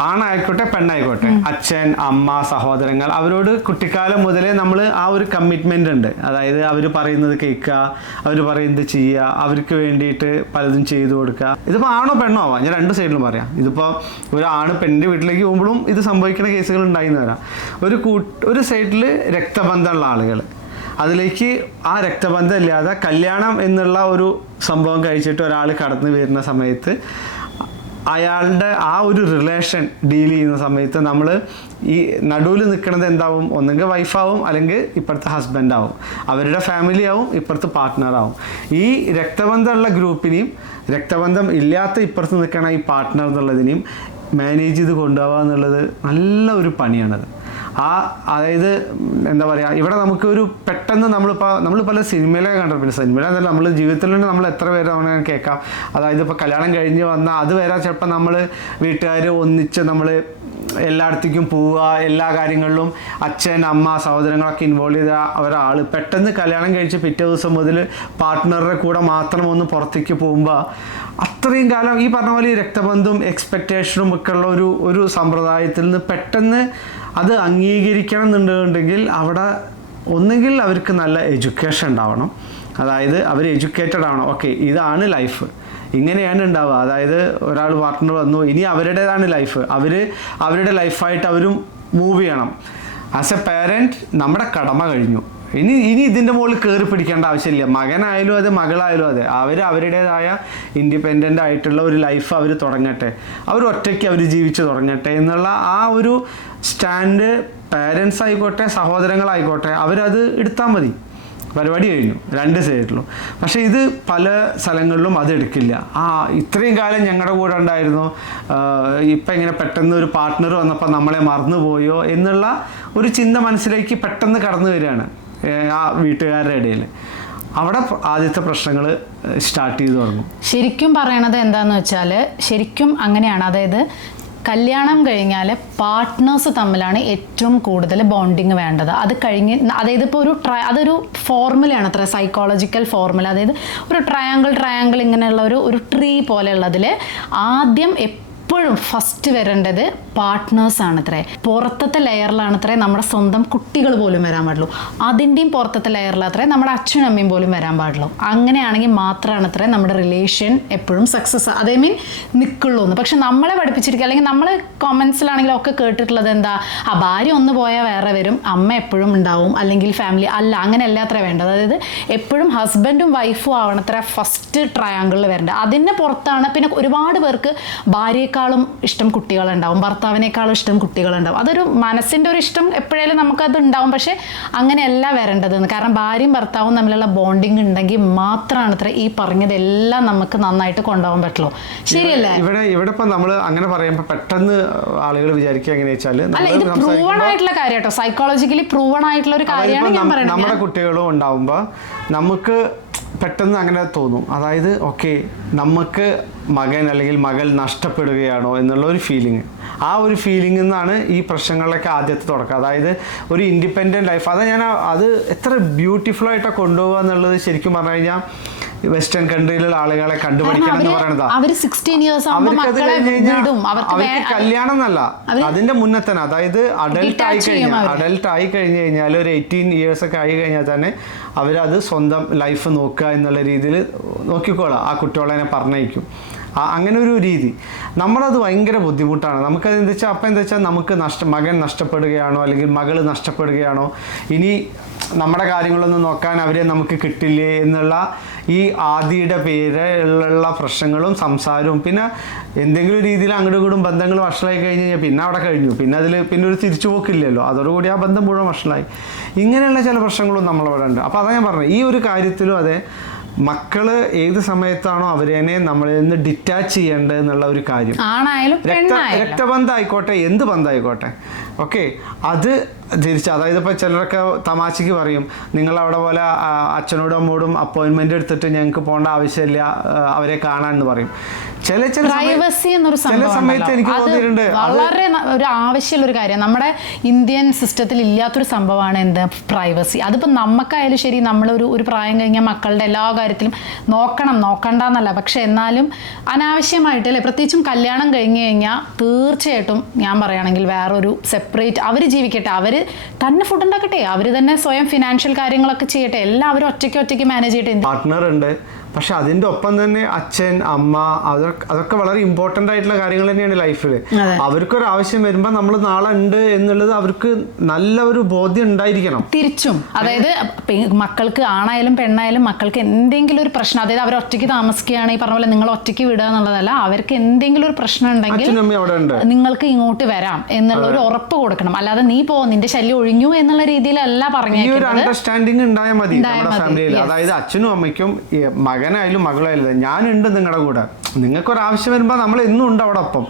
ആണായിക്കോട്ടെ പെണ്ണായിക്കോട്ടെ, അച്ഛൻ, അമ്മ, സഹോദരങ്ങൾ, അവരോട് കുട്ടിക്കാലം മുതലേ നമ്മൾ ആ ഒരു കമ്മിറ്റ്മെൻ്റ് ഉണ്ട്. അതായത് അവർ പറയുന്നത് കേൾക്കുക, അവർ പറയുന്നത് ചെയ്യുക, അവർക്ക് വേണ്ടിയിട്ട് പലതും ചെയ്തു കൊടുക്കുക. ഇതിപ്പോൾ ആണോ പെണ്ണോ ആവാം, ഞാൻ രണ്ട് സൈഡിലും പറയാം. ഇതിപ്പോൾ ഒരു ആണ് പെണ്ണിൻ്റെ വീട്ടിലേക്ക് പോകുമ്പോഴും ഇത് സംഭവിക്കുന്ന കേസുകൾ ഉണ്ടായിന്ന് വരാം. ഒരു സൈഡിൽ രക്തബന്ധമുള്ള ആളുകൾ, അതിലേക്ക് ആ രക്തബന്ധം ഇല്ലാതെ കല്യാണം എന്നുള്ള ഒരു സംഭവം കഴിച്ചിട്ട് ഒരാൾ കടന്നു വരുന്ന സമയത്ത് അയാളുടെ ആ ഒരു റിലേഷൻ ഡീൽ ചെയ്യുന്ന സമയത്ത് നമ്മൾ ഈ നടുവിൽ നിൽക്കുന്നത് എന്താവും, ഒന്നെങ്കിൽ വൈഫാവും, അല്ലെങ്കിൽ ഇപ്പുറത്തെ ഹസ്ബൻഡാവും, അവരുടെ ഫാമിലി ആവും, ഇപ്പുറത്ത് പാർട്ട്ണറാവും. ഈ രക്തബന്ധമുള്ള ഗ്രൂപ്പിനെയും രക്തബന്ധം ഇല്ലാത്ത ഇപ്പുറത്ത് നിൽക്കണ ഈ പാർട്ട്ണർ എന്നുള്ളതിനെയും മാനേജ് ചെയ്ത് കൊണ്ടുപോകുക എന്നുള്ളത് നല്ല ഒരു പണിയാണത്. അതായത് എന്താ പറയുക, ഇവിടെ നമുക്ക് ഒരു പെട്ടെന്ന് നമ്മൾ പല സിനിമയിലൊക്കെ കണ്ടിട്ടുണ്ട്. സിനിമയിലെന്നല്ല, നമ്മൾ ജീവിതത്തിൽ തന്നെ നമ്മൾ എത്ര പേര് നമ്മൾ കേൾക്കാം. അതായത് ഇപ്പോൾ കല്യാണം കഴിഞ്ഞ് വന്നാൽ അതുവരെ ചിലപ്പോൾ നമ്മൾ വീട്ടുകാർ ഒന്നിച്ച് നമ്മൾ എല്ലായിടത്തേക്കും പോവുക, എല്ലാ കാര്യങ്ങളിലും അച്ഛൻ, അമ്മ, സഹോദരങ്ങളൊക്കെ ഇൻവോൾവ് ചെയ്ത ഒരാൾ പെട്ടെന്ന് കല്യാണം കഴിച്ച് പിറ്റേ ദിവസം മുതൽ പാർട്ട്ണറുടെ കൂടെ മാത്രം ഒന്ന് പുറത്തേക്ക് പോകുമ്പോൾ അത്രയും കാലം ഈ പറഞ്ഞ പോലെ ഈ രക്തബന്ധവും എക്സ്പെക്റ്റേഷനും ഒക്കെ ഉള്ള ഒരു സമ്പ്രദായത്തിൽ നിന്ന് പെട്ടെന്ന് അത് അംഗീകരിക്കണം എന്നുണ്ടെങ്കിൽ അവിടെ ഒന്നുകിൽ അവർക്ക് നല്ല എഡ്യൂക്കേഷൻ ഉണ്ടാവണം. അതായത് അവർ എഡ്യൂക്കേറ്റഡ് ആവണം. ഓക്കെ, ഇതാണ് ലൈഫ്, ഇങ്ങനെയാണ് ഉണ്ടാവുക. അതായത് ഒരാൾ പാർട്ട്ണർ വന്നു, ഇനി അവരുടേതാണ് ലൈഫ്, അവരുടെ ലൈഫായിട്ട് അവരും മൂവ് ചെയ്യണം. ആസ് എ പാരൻറ്റ് നമ്മുടെ കടമ കഴിഞ്ഞു. ഇനി ഇതിൻ്റെ മുകളിൽ കയറി പിടിക്കേണ്ട ആവശ്യമില്ല. മകനായാലും അതെ, മകളായാലും അതെ, അവരുടേതായ ഇൻഡിപെൻഡൻ്റ് ആയിട്ടുള്ള ഒരു ലൈഫ് അവർ തുടങ്ങട്ടെ, ഒറ്റയ്ക്ക് അവർ ജീവിച്ച് തുടങ്ങട്ടെ എന്നുള്ള ആ ഒരു സ്റ്റാൻഡ് പാരൻസ് ആയിക്കോട്ടെ സഹോദരങ്ങളായിക്കോട്ടെ അവരത് എടുത്താൽ മതി. പരിപാടി കഴിഞ്ഞു രണ്ട് സൈഡിലും. പക്ഷേ ഇത് പല സ്ഥലങ്ങളിലും അത് എടുക്കില്ല. ഇത്രയും കാലം ഞങ്ങളുടെ കൂടെ ഉണ്ടായിരുന്നു, ഇപ്പം ഇങ്ങനെ പെട്ടെന്ന് ഒരു പാർട്ട്ണർ വന്നപ്പോൾ നമ്മളെ മറന്നുപോയോ എന്നുള്ള ഒരു ചിന്ത മനസ്സിലേക്ക് പെട്ടെന്ന് കടന്നു വരികയാണ് ആ വീട്ടുകാരുടെ ഇടയിൽ. അവിടെ ആദ്യത്തെ പ്രശ്നങ്ങൾ സ്റ്റാർട്ട് ചെയ്തു തുടങ്ങും. ശരിക്കും പറയണത് എന്താണെന്ന് വെച്ചാൽ ശരിക്കും അങ്ങനെയാണ്. അതായത് കല്യാണം കഴിഞ്ഞാൽ പാർട്ട്നേഴ്സ് തമ്മിലാണ് ഏറ്റവും കൂടുതൽ ബോണ്ടിങ് വേണ്ടത്. അത് കഴിഞ്ഞ് അതായത് ഇപ്പോൾ അതൊരു ഫോർമുലയാണ്, അത്ര സൈക്കോളജിക്കൽ ഫോർമുല. അതായത് ഒരു ട്രയാങ്കിൾ ഇങ്ങനെയുള്ള ഒരു ട്രീ പോലെയുള്ളതിൽ ആദ്യം എപ്പോഴും ഫസ്റ്റ് വരേണ്ടത് പാർട്ട്നേഴ്സാണ് അത്രേ. പുറത്തത്തെ ലെയറിലാണ് അത്രേ നമ്മുടെ സ്വന്തം കുട്ടികൾ പോലും വരാൻ പാടുള്ളൂ. അതിൻ്റെയും പുറത്തത്തെ ലെയറിലത്രേ നമ്മുടെ അച്ഛനും അമ്മയും പോലും വരാൻ പാടുള്ളൂ. അങ്ങനെയാണെങ്കിൽ മാത്രമാണ് അത്രേ നമ്മുടെ റിലേഷൻ എപ്പോഴും സക്സസ് നിൽക്കുള്ളൂ എന്ന്. പക്ഷെ നമ്മളെ പഠിപ്പിച്ചിരിക്കുക, അല്ലെങ്കിൽ നമ്മൾ കൊമൻസിലാണെങ്കിലും ഒക്കെ കേട്ടിട്ടുള്ളത് എന്താ, ഭാര്യ ഒന്ന് പോയാൽ വേറെ വരും, അമ്മ എപ്പോഴും ഉണ്ടാവും, അല്ലെങ്കിൽ ഫാമിലി അല്ല, അങ്ങനെയല്ല അത്ര വേണ്ടത്. അതായത് എപ്പോഴും ഹസ്ബൻഡും വൈഫും ആവണത്ര ഫസ്റ്റ് ട്രയാങ്കിളിൽ വരേണ്ടത്. അതിൻ്റെ പുറത്താണ് പിന്നെ ഒരുപാട് പേർക്ക് ഭാര്യയെക്കാളും ഇഷ്ടം കുട്ടികളുണ്ടാവും, ഭർത്താവിനേക്കാളും ഇഷ്ടം കുട്ടികളുണ്ടാവും. അതൊരു മനസ്സിൻ്റെ ഒരു ഇഷ്ടം എപ്പോഴേലും നമുക്കത് ഉണ്ടാവും. പക്ഷെ അങ്ങനെയല്ല വരേണ്ടതെന്ന്. കാരണം ഭാര്യയും ഭർത്താവും തമ്മിലുള്ള ബോണ്ടിങ് ഉണ്ടെങ്കിൽ മാത്രമാണ് ഇത്ര ഈ പറഞ്ഞതെല്ലാം നമുക്ക് നന്നായിട്ട് കൊണ്ടുപോകാൻ പറ്റുള്ളൂ. ശരിയല്ലേ? ഇവിടെ ഇപ്പം നമ്മൾ അങ്ങനെ പറയുമ്പോൾ പെട്ടെന്ന് ആളുകൾ വിചാരിക്കുക എങ്ങനെയാ വെച്ചാൽ, അല്ല, ഇത് പ്രൂവൺ ആയിട്ടുള്ള കാര്യം കേട്ടോ, സൈക്കോളജിക്കലി പ്രൂവൺ ആയിട്ടുള്ള ഒരു കാര്യമാണ് ഞാൻ പറയുന്നത്. നമ്മുടെ കുട്ടികളും ഉണ്ടാവുമ്പോൾ നമുക്ക് പെട്ടെന്ന് അങ്ങനെ തോന്നും. അതായത് ഓക്കെ, നമുക്ക് മകൻ അല്ലെങ്കിൽ മകൾ നഷ്ടപ്പെടുകയാണോ എന്നുള്ള ഒരു ഫീലിംഗ്. ആ ഒരു ഫീലിംഗിൽ നിന്നാണ് ഈ പ്രശ്നങ്ങളിലൊക്കെ ആദ്യത്തെ തുടക്കം. അതായത് ഒരു ഇൻഡിപെൻഡൻറ്റ് ലൈഫ്, അത് എത്ര ബ്യൂട്ടിഫുൾ ആയിട്ടൊക്കെ കൊണ്ടുപോകുക എന്നുള്ളത് ശരിക്കും പറഞ്ഞു കഴിഞ്ഞാൽ വെസ്റ്റേൺ കൺട്രിയിലുള്ള ആളുകളെ കണ്ടുപിടിക്കണം എന്ന് പറയുന്നതാ. അവര് 16 years ആവുമ്പോ അവർക്ക് മക്കളെ വിടും. അവർക്ക് കല്യാണം എന്നല്ല, അതിന്റെ മുന്നേ തന്നെ, അതായത് അഡൽട്ട് ആയി കഴിഞ്ഞു കഴിഞ്ഞാൽ ഒരു 18 years ഒക്കെ ആയി കഴിഞ്ഞാൽ തന്നെ അവരത് സ്വന്തം ലൈഫ് നോക്കുക എന്നുള്ള രീതിയിൽ നോക്കിക്കോളാം. ആ കുട്ടികളെ പറഞ്ഞയക്കും. അങ്ങനെ ഒരു രീതി നമ്മളത് ഭയങ്കര ബുദ്ധിമുട്ടാണ്. നമുക്കത് എന്താ വെച്ചാൽ അപ്പം എന്താ വെച്ചാൽ നമുക്ക് മകൻ നഷ്ടപ്പെടുകയാണോ അല്ലെങ്കിൽ മകൾ നഷ്ടപ്പെടുകയാണോ, ഇനി നമ്മുടെ കാര്യങ്ങളൊന്നും നോക്കാൻ അവരെ നമുക്ക് കിട്ടില്ലേ എന്നുള്ള ഈ ആദിയുടെ പേരിലുള്ള പ്രശ്നങ്ങളും സംസാരവും, പിന്നെ എന്തെങ്കിലും രീതിയിൽ അങ്ങോട്ടും ഇങ്ങോട്ടും ബന്ധങ്ങൾ വഷളായി കഴിഞ്ഞ് കഴിഞ്ഞാൽ പിന്നെ അവിടെ കഴിഞ്ഞു, പിന്നെ അതിൽ പിന്നെ ഒരു തിരിച്ചു പോക്കില്ലല്ലോ, അതോടുകൂടി ആ ബന്ധം മുഴുവൻ വഷളായി. ഇങ്ങനെയുള്ള ചില പ്രശ്നങ്ങളും നമ്മളവിടെ ഉണ്ട്. അപ്പോൾ അതാ ഞാൻ പറഞ്ഞത്, ഈ ഒരു കാര്യത്തിലും അതെ, മക്കള് ഏത് സമയത്താണോ അവരെ നമ്മളിൽ നിന്ന് ഡിറ്റാച്ച് ചെയ്യേണ്ടത് എന്നുള്ള ഒരു കാര്യം, രക്തബന്ധം ആയിക്കോട്ടെ എന്ത് ബന്ധമായിക്കോട്ടെ, ഓക്കെ, അത് തിരിച്ച്, അതായത് ഇപ്പോൾ ചിലരൊക്കെ തമാശയ്ക്ക് പറയും, നിങ്ങൾ അവിടെ പോലെ അച്ഛനോടും അമ്മോടും അപ്പോയിൻമെന്റ് എടുത്തിട്ട് ഞങ്ങൾക്ക് പോകേണ്ട ആവശ്യമില്ല അവരെ കാണാൻ എന്ന് പറയും. ചില സമയത്ത് എനിക്ക് തോന്നിയിട്ടുണ്ട് വളരെ ഒരു ആവശ്യമുള്ള ഒരു കാര്യം. നമ്മുടെ ഇന്ത്യൻ സിസ്റ്റത്തിൽ ഇല്ലാത്തൊരു സംഭവമാണ് എന്ത് പ്രൈവസി. അതിപ്പോൾ നമുക്കായാലും ശരി, നമ്മളൊരു പ്രായം കഴിഞ്ഞാൽ മക്കളുടെ എല്ലാ കാര്യത്തിലും നോക്കണ്ടെന്നല്ല, പക്ഷെ എന്നാലും അനാവശ്യമായിട്ട് അല്ലേ, പ്രത്യേകിച്ചും കല്യാണം കഴിഞ്ഞ് കഴിഞ്ഞാൽ തീർച്ചയായിട്ടും ഞാൻ പറയുകയാണെങ്കിൽ വേറൊരു സെപ്പറേറ്റ് അവർ ജീവിക്കട്ടെ, അവർ തന്നെ ഫുഡ് ഉണ്ടാക്കട്ടെ, അവർ തന്നെ സ്വയം ഫിനാൻഷ്യൽ കാര്യങ്ങളൊക്കെ ചെയ്യട്ടെ, എല്ലാവരും ഒറ്റയ്ക്ക് മാനേജ് ചെയ്യട്ടെ. പാർട്ട്ണർ ഉണ്ട്, പക്ഷെ അതിൻ്റെ ഒപ്പം തന്നെ അച്ഛൻ അമ്മ അതൊക്കെ വളരെ ഇമ്പോർട്ടൻ്റ് ആയിട്ടുള്ള കാര്യങ്ങൾ തന്നെയാണ് ലൈഫിൽ. അവർക്കൊരു ആവശ്യം വരുമ്പോൾ നമ്മൾ നാളെ ഉണ്ട് എന്നുള്ളത് അവർക്ക് നല്ല ഒരു ബോധ്യം ഉണ്ടായിരിക്കണം. തിരിച്ചും അതായത് മക്കൾക്ക് ആണായാലും പെണ്ണായാലും മക്കൾക്ക് എന്തെങ്കിലും ഒരു പ്രശ്നം, അതായത് അവർ ഒറ്റയ്ക്ക് താമസിക്കുകയാണ്, ഈ പറഞ്ഞ പോലെ നിങ്ങൾ ഒറ്റയ്ക്ക് വിടുക എന്നുള്ളതല്ല, അവർക്ക് എന്തെങ്കിലും ഒരു പ്രശ്നം ഉണ്ടെങ്കിൽ നിങ്ങൾക്ക് ഇങ്ങോട്ട് വരാം എന്നുള്ള ഒരു ഉറപ്പ് കൊടുക്കണം. അല്ലാതെ നീ നിന്റെ ശല്യം ഒഴിഞ്ഞു എന്നുള്ള രീതിയിലല്ല പറഞ്ഞു. ഈ ഒരു അണ്ടർസ്റ്റാൻഡിങ് ഉണ്ടായാൽ മതി നമ്മുടെ ഫാമിലിയിൽ. അതായത് അച്ഛനും അമ്മയ്ക്കും മകനായാലും മകളായാലും ഞാനുണ്ട് നിങ്ങളുടെ കൂടെ, നിങ്ങൾക്കൊരാവശ്യം വരുമ്പോൾ നമ്മൾ എന്നും ഉണ്ട് അവിടെ ഒപ്പം.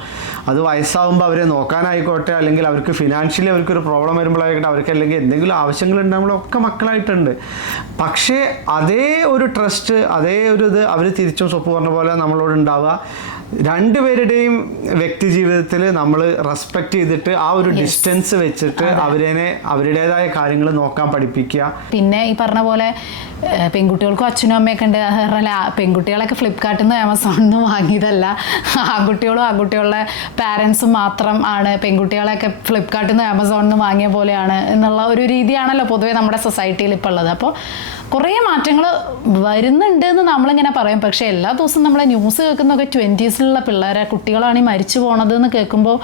അത് വയസ്സാവുമ്പോൾ അവരെ നോക്കാനായിക്കോട്ടെ, അല്ലെങ്കിൽ അവർക്ക് ഫിനാൻഷ്യലി അവർക്കൊരു പ്രോബ്ലം വരുമ്പോഴായിക്കോട്ടെ, അവർക്ക് അല്ലെങ്കിൽ എന്തെങ്കിലും ആവശ്യങ്ങളുണ്ടാകുമ്പോഴൊക്കെ മക്കളായിട്ടുണ്ട്. പക്ഷേ അതേ ഒരു ട്രസ്റ്റ്, അതേ ഒരു ഇത് അവർ തിരിച്ചും സ്വപ്പ് പറഞ്ഞ പോലെ നമ്മളോട് ഉണ്ടാവുക. രണ്ടുപേരുടെയും വ്യക്തി ജീവിതത്തിൽ നമ്മൾ റെസ്പെക്ട് ചെയ്തിട്ട് ആ ഒരു ഡിസ്റ്റൻസ് വെച്ചിട്ട് അവരുടേതായ കാര്യങ്ങൾ നോക്കാൻ പഠിപ്പിക്കുക. പിന്നെ ഈ പറഞ്ഞ പോലെ പെൺകുട്ടികൾക്കും അച്ഛനും അമ്മയൊക്കെ ഉണ്ട്. പെൺകുട്ടികളൊക്കെ ഫ്ലിപ്കാർട്ടിൽ നിന്ന് ആമസോണിൽ നിന്ന് വാങ്ങിയതല്ല, ആൺകുട്ടികളുടെ പാരൻസും മാത്രം ആണ് പെൺകുട്ടികളെയൊക്കെ ഫ്ലിപ്കാർട്ടിൽ നിന്ന് ആമസോണിൽ നിന്ന് വാങ്ങിയ പോലെയാണ് എന്നുള്ള ഒരു രീതിയാണല്ലോ പൊതുവെ നമ്മുടെ സൊസൈറ്റിയിൽ ഇപ്പോൾ ഉള്ളത്. അപ്പോൾ കുറേ മാറ്റങ്ങൾ വരുന്നുണ്ട് എന്ന് നമ്മളിങ്ങനെ പറയും, പക്ഷേ എല്ലാ ദിവസവും നമ്മളെ ന്യൂസ് കേൾക്കുന്നതൊക്കെ 20s കുട്ടികളാണ് ഈ മരിച്ചു പോണത് എന്ന് കേൾക്കുമ്പോൾ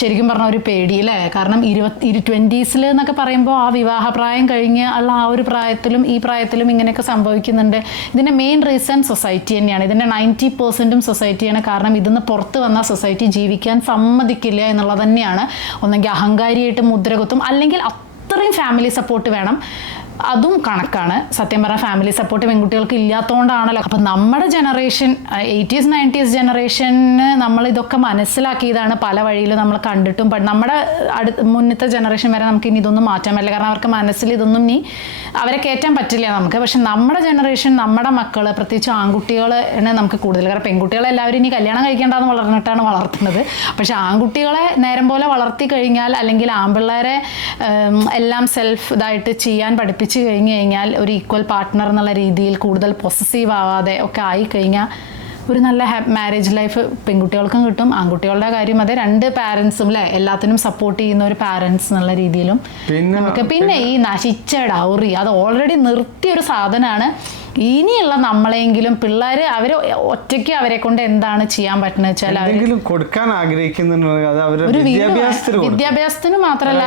ശരിക്കും പറഞ്ഞ ഒരു പേടി അല്ലേ. കാരണം 20s എന്നൊക്കെ പറയുമ്പോൾ ആ വിവാഹപ്രായം കഴിഞ്ഞ് ഉള്ള ആ ഒരു പ്രായത്തിലും ഈ പ്രായത്തിലും ഇങ്ങനെയൊക്കെ സംഭവിക്കുന്നുണ്ട്. ഇതിൻ്റെ മെയിൻ റീസൺ സൊസൈറ്റി തന്നെയാണ്. ഇതിൻ്റെ 90% സൊസൈറ്റിയാണ്. കാരണം ഇതിന്ന് പുറത്ത് വന്ന സൊസൈറ്റി ജീവിക്കാൻ സമ്മതിക്കില്ല എന്നുള്ളത് തന്നെയാണ്. ഒന്നെങ്കിൽ അഹങ്കാരിയായിട്ട് മുദ്രകുത്തും, അല്ലെങ്കിൽ അത്രയും ഫാമിലി സപ്പോർട്ട് വേണം. അതും കണക്കാണ്. സത്യം പറഞ്ഞാൽ ഫാമിലി സപ്പോർട്ട് പെൺകുട്ടികൾക്ക് ഇല്ലാത്തതുകൊണ്ടാണല്ലോ. അപ്പം നമ്മുടെ ജനറേഷൻ 80s 90s ജനറേഷന് നമ്മൾ ഇതൊക്കെ മനസ്സിലാക്കിയതാണ്. പല വഴിയിലും നമ്മൾ കണ്ടിട്ടും നമ്മുടെ മുന്നത്തെ ജനറേഷൻ വരെ നമുക്ക് ഇനി ഇതൊന്നും മാറ്റാൻ പറ്റില്ല. കാരണം അവർക്ക് മനസ്സിൽ ഇതൊന്നും ഇനി അവരെ കയറ്റാൻ പറ്റില്ല നമുക്ക്. പക്ഷെ നമ്മുടെ ജനറേഷൻ, നമ്മുടെ മക്കൾ, പ്രത്യേകിച്ച് ആൺകുട്ടികളെ നമുക്ക് കൂടുതൽ, കാരണം പെൺകുട്ടികളെ എല്ലാവരും ഇനി കല്യാണം കഴിക്കേണ്ടെന്ന് വളർന്നിട്ടാണ് വളർത്തുന്നത്. പക്ഷെ ആൺകുട്ടികളെ നേരം പോലെ വളർത്തി കഴിഞ്ഞാൽ, അല്ലെങ്കിൽ ആൺപിള്ളേരെ എല്ലാം സെൽഫ് ഇതായിട്ട് ചെയ്യാൻ പഠിപ്പിച്ച് കഴിഞ്ഞു കഴിഞ്ഞാൽ, ഒരു ഈക്വൽ പാർട്ട്ണർ എന്നുള്ള രീതിയിൽ കൂടുതൽ പൊസസീവ് ആവാതെ ഒക്കെ ആയിക്കഴിഞ്ഞാൽ ഒരു നല്ല മാരേജ് ലൈഫ് പെൺകുട്ടികൾക്കും കിട്ടും. ആൺകുട്ടികളുടെ കാര്യം അതെ, രണ്ട് പാരൻസും അല്ലേ എല്ലാത്തിനും സപ്പോർട്ട് ചെയ്യുന്ന ഒരു പാരൻസ് എന്നുള്ള രീതിയിലും നമുക്ക്. പിന്നെ ഈ നശിച്ച ഡൗറി അത് ഓൾറെഡി നിർത്തിയൊരു സാധനമാണ്. ഇനിയുള്ള നമ്മളെങ്കിലും പിള്ളേർ അവർ ഒറ്റയ്ക്ക് അവരെ കൊണ്ട് എന്താണ് ചെയ്യാൻ പറ്റുന്നത് വെച്ചാൽ കൊടുക്കാൻ വിദ്യാഭ്യാസത്തിന് മാത്രമല്ല